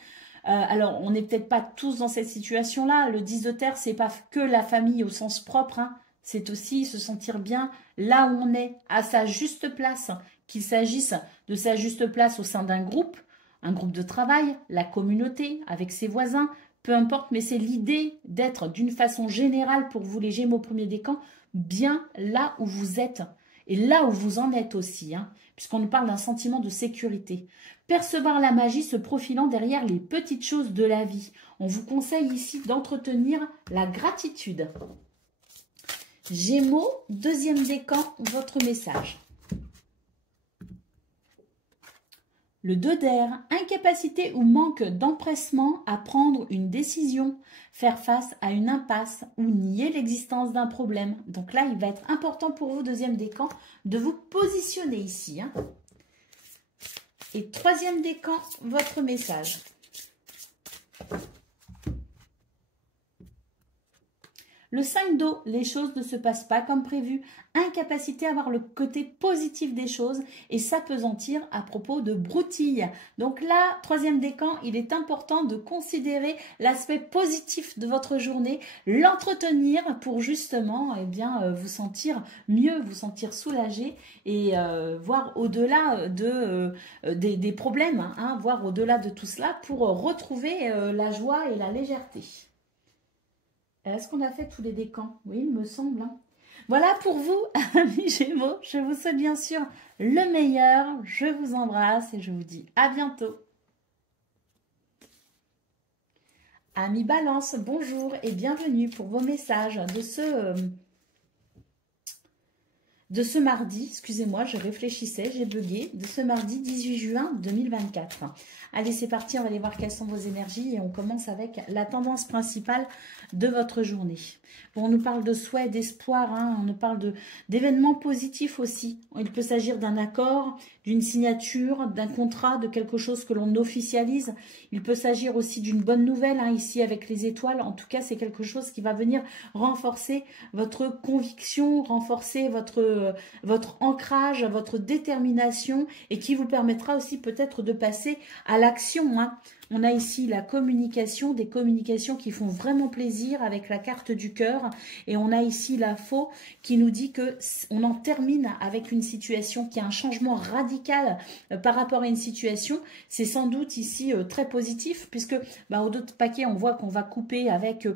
Alors, on n'est peut-être pas tous dans cette situation-là. Le 10 de terre, c'est pas que la famille au sens propre. Hein. C'est aussi se sentir bien là où on est, à sa juste place. Qu'il s'agisse de sa juste place au sein d'un groupe, un groupe de travail, la communauté, avec ses voisins, peu importe, mais c'est l'idée d'être d'une façon générale pour vous les Gémeaux premier décan, bien là où vous êtes et là où vous en êtes aussi, hein, puisqu'on nous parle d'un sentiment de sécurité. Percevoir la magie se profilant derrière les petites choses de la vie. On vous conseille ici d'entretenir la gratitude. Gémeaux, deuxième décan, votre message. Le 2 d'air, incapacité ou manque d'empressement à prendre une décision, faire face à une impasse ou nier l'existence d'un problème. Donc là, il va être important pour vous, deuxième décan, de vous positionner ici. Hein. Et troisième décan, votre message. Le 5 d'eau, les choses ne se passent pas comme prévu. Incapacité à voir le côté positif des choses et s'apesantir à propos de broutilles. Donc là, troisième décan, il est important de considérer l'aspect positif de votre journée, l'entretenir pour justement eh bien, vous sentir mieux, vous sentir soulagé et voir au-delà des problèmes, hein, voir au-delà de tout cela pour retrouver la joie et la légèreté. Est-ce qu'on a fait tous les décans? Oui, il me semble. Hein. Voilà pour vous, amis Gémeaux. Je vous souhaite bien sûr le meilleur. Je vous embrasse et je vous dis à bientôt. Amis Balance, bonjour et bienvenue pour vos messages de ce mardi. Excusez-moi, je réfléchissais, j'ai bugué. De ce mardi 18 juin 2024. Allez, c'est parti, on va aller voir quelles sont vos énergies et on commence avec la tendance principale de votre journée. Bon, on nous parle de souhait, d'espoir, hein, on nous parle d'événements positifs aussi. Il peut s'agir d'un accord, d'une signature, d'un contrat, de quelque chose que l'on officialise. Il peut s'agir aussi d'une bonne nouvelle, hein, ici avec les étoiles. En tout cas, c'est quelque chose qui va venir renforcer votre conviction, renforcer votre ancrage, votre détermination et qui vous permettra aussi peut-être de passer à l'action. Hein. On a ici la communication, des communications qui font vraiment plaisir avec la carte du cœur. Et on a ici la faux qui nous dit que on en termine avec une situation qui a un changement radical par rapport à une situation. C'est sans doute ici très positif puisque au d'autres paquets, on voit qu'on va couper avec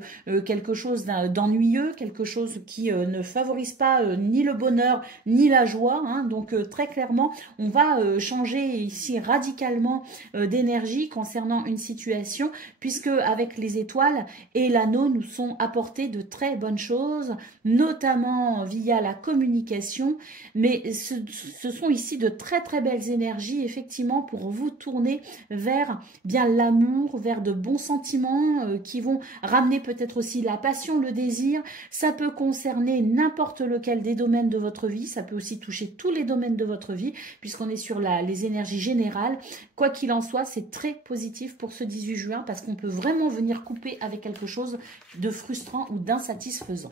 quelque chose d'ennuyeux, quelque chose qui ne favorise pas ni le bonheur ni la joie. Hein. Donc très clairement, on va changer ici radicalement d'énergie concernant une situation puisque avec les étoiles et l'anneau nous sont apportés de très bonnes choses, notamment via la communication, mais ce sont ici de très très belles énergies effectivement pour vous tourner vers bien l'amour, vers de bons sentiments qui vont ramener peut-être aussi la passion, le désir. Ça peut concerner n'importe lequel des domaines de votre vie, ça peut aussi toucher tous les domaines de votre vie puisqu'on est sur les énergies générales. Quoi qu'il en soit, c'est très positif pour ce 18 juin parce qu'on peut vraiment venir couper avec quelque chose de frustrant ou d'insatisfaisant.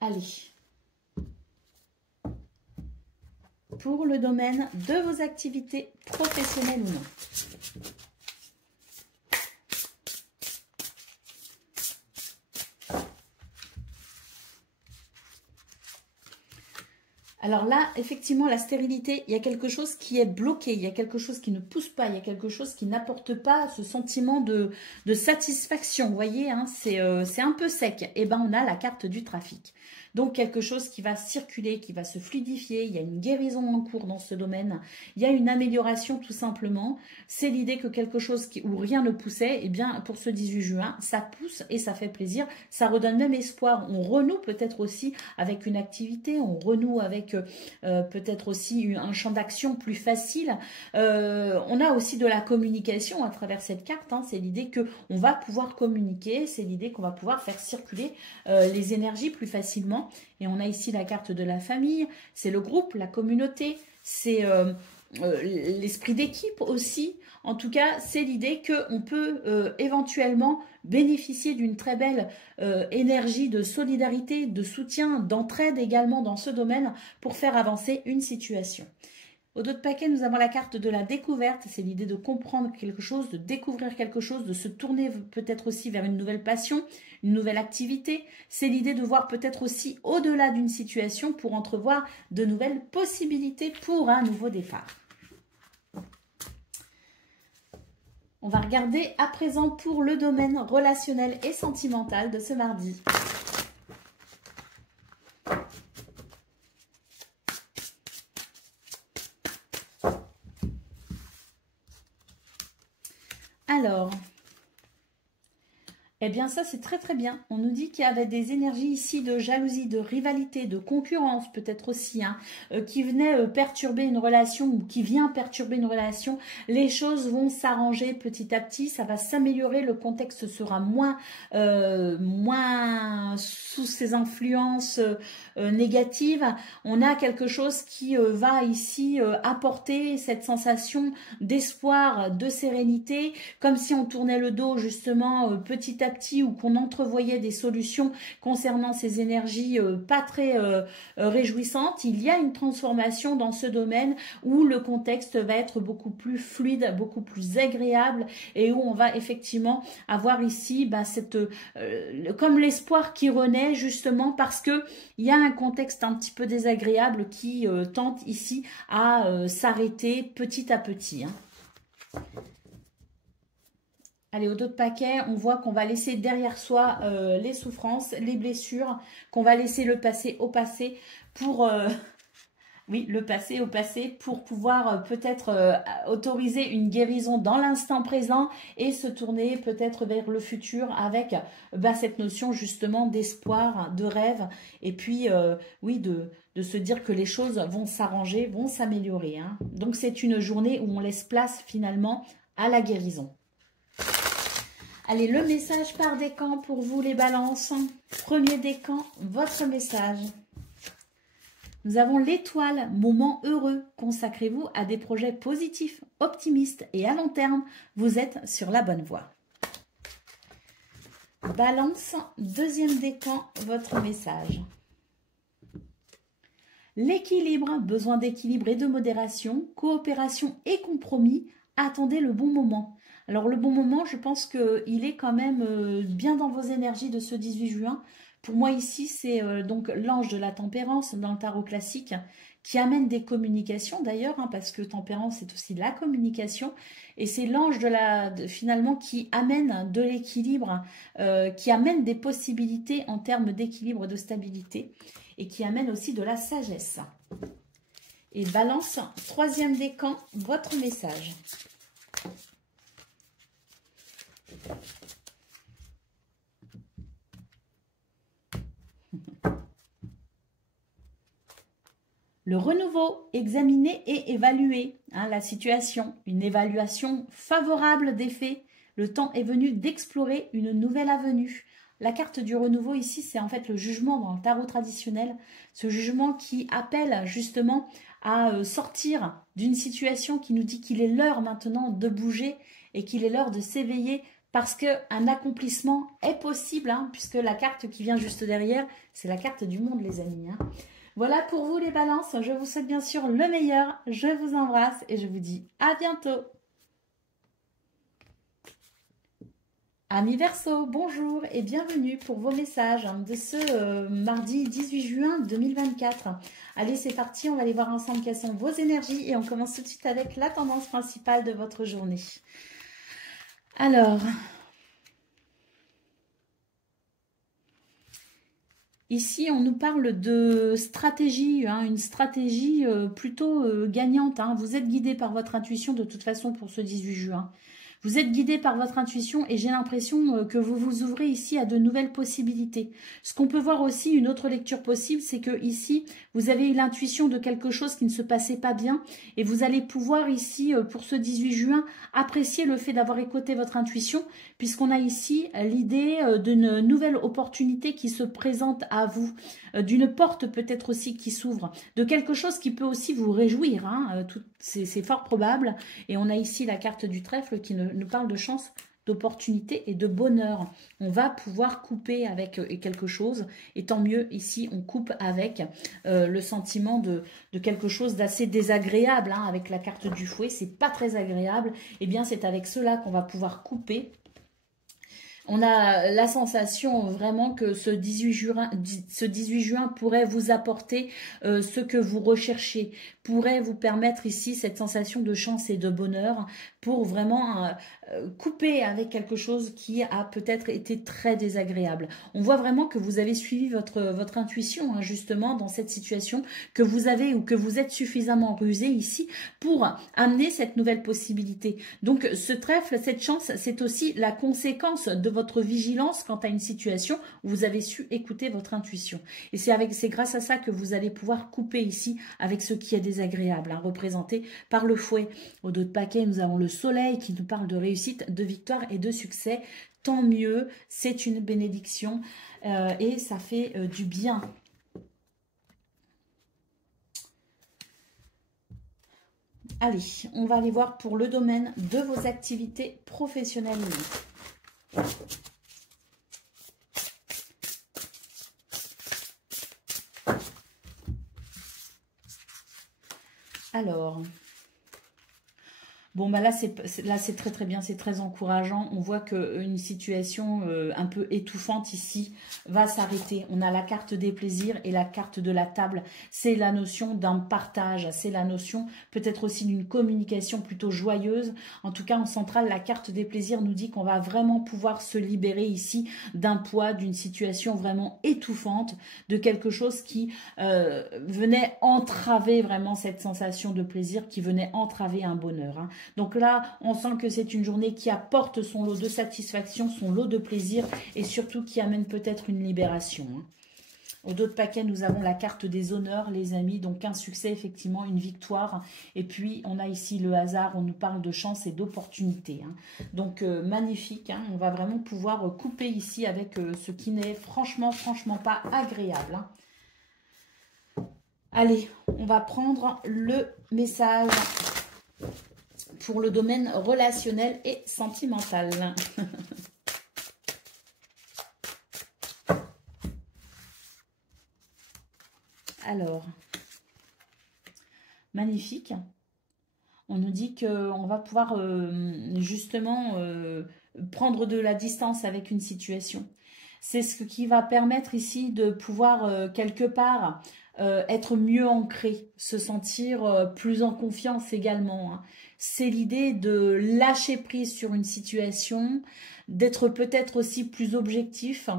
Allez. pour le domaine de vos activités professionnelles ou non. Alors là, effectivement, la stérilité, il y a quelque chose qui est bloqué, il y a quelque chose qui ne pousse pas, il y a quelque chose qui n'apporte pas ce sentiment de satisfaction. Vous voyez, hein, c'est un peu sec. Et bien, on a la carte du trafic. Donc, quelque chose qui va circuler, qui va se fluidifier. Il y a une guérison en cours dans ce domaine. Il y a une amélioration tout simplement. C'est l'idée que quelque chose où rien ne poussait, eh bien, pour ce 18 juin, ça pousse et ça fait plaisir. Ça redonne même espoir. On renoue peut-être aussi avec une activité. On renoue avec peut-être aussi un champ d'action plus facile. On a aussi de la communication à travers cette carte. Hein. C'est l'idée qu'on va pouvoir communiquer. C'est l'idée qu'on va pouvoir faire circuler les énergies plus facilement. Et on a ici la carte de la famille, c'est le groupe, la communauté, c'est l'esprit d'équipe aussi. En tout cas, c'est l'idée qu'on peut éventuellement bénéficier d'une très belle énergie de solidarité, de soutien, d'entraide également dans ce domaine pour faire avancer une situation. Au dos de paquet, nous avons la carte de la découverte. C'est l'idée de comprendre quelque chose, de découvrir quelque chose, de se tourner peut-être aussi vers une nouvelle passion, une nouvelle activité. C'est l'idée de voir peut-être aussi au-delà d'une situation pour entrevoir de nouvelles possibilités pour un nouveau départ. On va regarder à présent pour le domaine relationnel et sentimental de ce mardi. Alors, eh bien ça c'est très très bien. On nous dit qu'il y avait des énergies ici de jalousie, de rivalité, de concurrence peut-être aussi, hein, qui venaient perturber une relation ou qui vient perturber une relation. Les choses vont s'arranger petit à petit, ça va s'améliorer, le contexte sera moins sous ces influences négatives. On a quelque chose qui va ici apporter cette sensation d'espoir, de sérénité, comme si on tournait le dos justement petit à petit ou qu'on entrevoyait des solutions concernant ces énergies pas très réjouissantes. Il y a une transformation dans ce domaine où le contexte va être beaucoup plus fluide, beaucoup plus agréable et où on va effectivement avoir ici comme l'espoir qui renaît justement parce que il y a un contexte un petit peu désagréable qui tente ici à s'arrêter petit à petit. Hein. Allez, au dos de paquet, on voit qu'on va laisser derrière soi les souffrances, les blessures, qu'on va laisser le passé au passé pour... oui, le passé au passé pour pouvoir peut-être autoriser une guérison dans l'instant présent et se tourner peut-être vers le futur avec cette notion justement d'espoir, de rêve et puis oui, de se dire que les choses vont s'arranger, vont s'améliorer. Hein. Donc c'est une journée où on laisse place finalement à la guérison. Allez, le message par décan pour vous les balances. Premier décan, votre message. Nous avons l'étoile, moment heureux. Consacrez-vous à des projets positifs, optimistes et à long terme. Vous êtes sur la bonne voie. Balance, deuxième décan, votre message. L'équilibre, besoin d'équilibre et de modération, coopération et compromis. Attendez le bon moment. Alors le bon moment, je pense qu'il est quand même bien dans vos énergies de ce 18 juin. Pour moi ici, c'est donc l'ange de la tempérance dans le tarot classique qui amène des communications d'ailleurs, hein, parce que tempérance c'est aussi la communication. Et c'est l'ange finalement qui amène de l'équilibre, qui amène des possibilités en termes d'équilibre, de stabilité et qui amène aussi de la sagesse. Et balance, troisième décan, votre message. Le renouveau, examiner et évaluer la situation, une évaluation favorable des faits. Le temps est venu d'explorer une nouvelle avenue. La carte du renouveau ici, c'est en fait le jugement dans le tarot traditionnel. Ce jugement qui appelle justement à sortir d'une situation qui nous dit qu'il est l'heure maintenant de bouger et qu'il est l'heure de s'éveiller parce qu'un accomplissement est possible, hein, puisque la carte qui vient juste derrière, c'est la carte du monde, les amis. Hein. Voilà pour vous les balances. Je vous souhaite bien sûr le meilleur. Je vous embrasse et je vous dis à bientôt. Amis Verseau, bonjour et bienvenue pour vos messages de ce mardi 18 juin 2024. Allez, c'est parti, on va aller voir ensemble quelles sont vos énergies et on commence tout de suite avec la tendance principale de votre journée. Alors, ici, on nous parle de stratégie, une stratégie plutôt gagnante. Vous êtes guidé par votre intuition de toute façon pour ce 18 juin. Vous êtes guidé par votre intuition et j'ai l'impression que vous vous ouvrez ici à de nouvelles possibilités. Ce qu'on peut voir aussi, une autre lecture possible, c'est que ici, vous avez eu l'intuition de quelque chose qui ne se passait pas bien et vous allez pouvoir ici, pour ce 18 juin, apprécier le fait d'avoir écouté votre intuition puisqu'on a ici l'idée d'une nouvelle opportunité qui se présente à vous, d'une porte peut-être aussi qui s'ouvre, de quelque chose qui peut aussi vous réjouir. C'est fort probable. Et on a ici la carte du trèfle qui nous parle de chance, d'opportunité et de bonheur. On va pouvoir couper avec quelque chose. Et tant mieux, ici, on coupe avec le sentiment de quelque chose d'assez désagréable. Avec la carte du fouet, c'est pas très agréable. Eh bien, c'est avec cela qu'on va pouvoir couper. On a la sensation vraiment que ce 18 juin pourrait vous apporter ce que vous recherchez, pourrait vous permettre ici cette sensation de chance et de bonheur pour vraiment couper avec quelque chose qui a peut-être été très désagréable. On voit vraiment que vous avez suivi votre intuition justement dans cette situation, que vous avez ou que vous êtes suffisamment rusé ici pour amener cette nouvelle possibilité. Donc ce trèfle, cette chance, c'est aussi la conséquence de votre vigilance quant à une situation où vous avez su écouter votre intuition. Et c'est grâce à ça que vous allez pouvoir couper ici avec ce qui est désagréable, représenté par le fouet. Au dos de paquet, nous avons le soleil qui nous parle de réussite, de victoire et de succès. Tant mieux, c'est une bénédiction et ça fait du bien. Allez, on va aller voir pour le domaine de vos activités professionnelles. Alors, bon, bah là, c'est très très bien, c'est très encourageant. On voit qu'une situation un peu étouffante ici va s'arrêter. On a la carte des plaisirs et la carte de la table. C'est la notion d'un partage, c'est la notion peut-être aussi d'une communication plutôt joyeuse. En tout cas, en centrale, la carte des plaisirs nous dit qu'on va vraiment pouvoir se libérer ici d'un poids, d'une situation vraiment étouffante, de quelque chose qui venait entraver vraiment cette sensation de plaisir, qui venait entraver un bonheur. Donc là, on sent que c'est une journée qui apporte son lot de satisfaction, son lot de plaisir et surtout qui amène peut-être une libération. Au dos de paquet, nous avons la carte des honneurs, les amis. Donc un succès, effectivement, une victoire. Et puis, on a ici le hasard. On nous parle de chance et d'opportunité. Donc magnifique. On va vraiment pouvoir couper ici avec ce qui n'est franchement pas agréable. Allez, on va prendre le message pour le domaine relationnel et sentimental. Alors, magnifique. On nous dit qu'on va pouvoir justement prendre de la distance avec une situation. C'est ce qui va permettre ici de pouvoir quelque part être mieux ancré, se sentir plus en confiance également. C'est l'idée de lâcher prise sur une situation, d'être peut-être aussi plus objectif.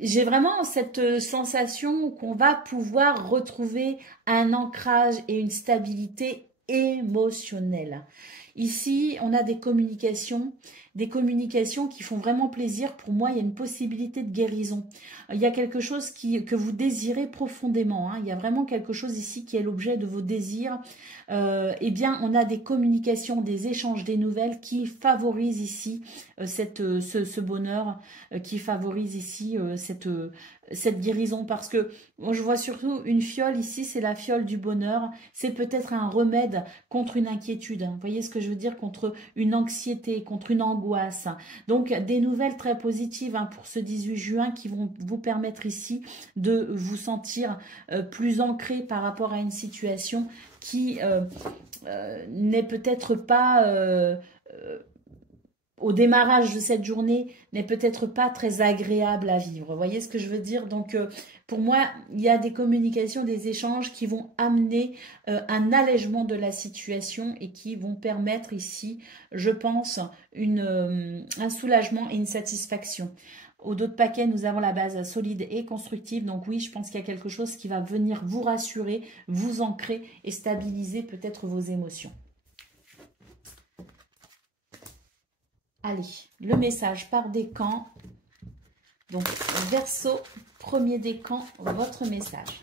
J'ai vraiment cette sensation qu'on va pouvoir retrouver un ancrage et une stabilité émotionnelle. Ici, on a des communications qui font vraiment plaisir. Pour moi, il y a une possibilité de guérison. Il y a quelque chose que vous désirez profondément. Il y a vraiment quelque chose ici qui est l'objet de vos désirs. Eh bien, on a des communications, des échanges, des nouvelles qui favorisent ici ce bonheur, qui favorisent ici cette guérison, parce que moi, je vois surtout une fiole ici, c'est la fiole du bonheur. C'est peut-être un remède contre une inquiétude. Vous voyez ce que je veux dire? Contre une anxiété, contre une angoisse. l'angoisse. Donc, des nouvelles très positives hein, pour ce 18 juin qui vont vous permettre ici de vous sentir plus ancré par rapport à une situation qui n'est peut-être pas... au démarrage de cette journée, n'est peut-être pas très agréable à vivre. Vous voyez ce que je veux dire? Donc, pour moi, il y a des communications, des échanges qui vont amener un allègement de la situation et qui vont permettre ici, je pense, un soulagement et une satisfaction. Au dos de paquet, nous avons la base solide et constructive. Donc oui, je pense qu'il y a quelque chose qui va venir vous rassurer, vous ancrer et stabiliser peut-être vos émotions. Allez, le message par décan. Donc, Verseau, premier décan, votre message.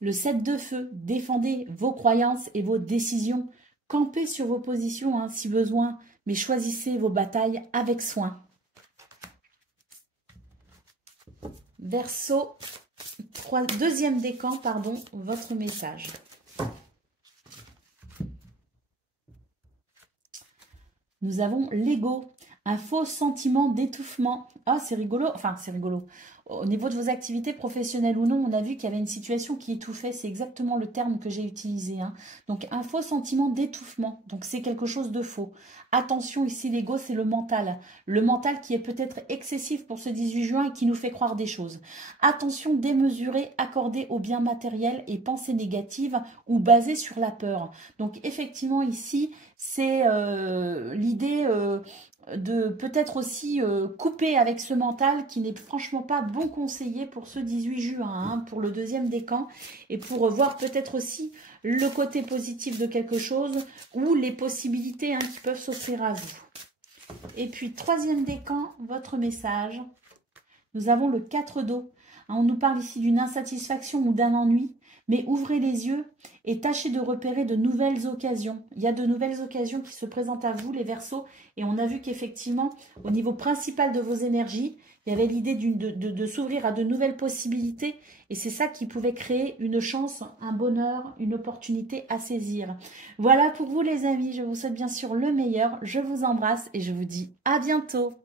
Le 7 de feu, défendez vos croyances et vos décisions. Campez sur vos positions hein, si besoin, mais choisissez vos batailles avec soin. Verseau, deuxième décan, pardon, votre message. Nous avons l'ego, un faux sentiment d'étouffement. Ah, c'est rigolo. Enfin, c'est rigolo. Au niveau de vos activités professionnelles ou non, on a vu qu'il y avait une situation qui étouffait. C'est exactement le terme que j'ai utilisé. Hein. Donc, un faux sentiment d'étouffement. Donc, c'est quelque chose de faux. Attention, ici, l'ego, c'est le mental. Le mental qui est peut-être excessif pour ce 18 juin et qui nous fait croire des choses. Attention démesurée accordée aux biens matériels et pensées négatives ou basées sur la peur. Donc, effectivement, ici, c'est l'idée de peut-être aussi couper avec ce mental qui n'est franchement pas bon conseiller pour ce 18 juin, hein, pour le deuxième décan, et pour voir peut-être aussi le côté positif de quelque chose ou les possibilités hein, qui peuvent s'offrir à vous. Et puis, troisième décan, votre message. Nous avons le 4 d'eau. On nous parle ici d'une insatisfaction ou d'un ennui, mais ouvrez les yeux et tâchez de repérer de nouvelles occasions. Il y a de nouvelles occasions qui se présentent à vous, les Verseaux, et on a vu qu'effectivement, au niveau principal de vos énergies, il y avait l'idée de s'ouvrir à de nouvelles possibilités, et c'est ça qui pouvait créer une chance, un bonheur, une opportunité à saisir. Voilà pour vous les amis, je vous souhaite bien sûr le meilleur, je vous embrasse et je vous dis à bientôt.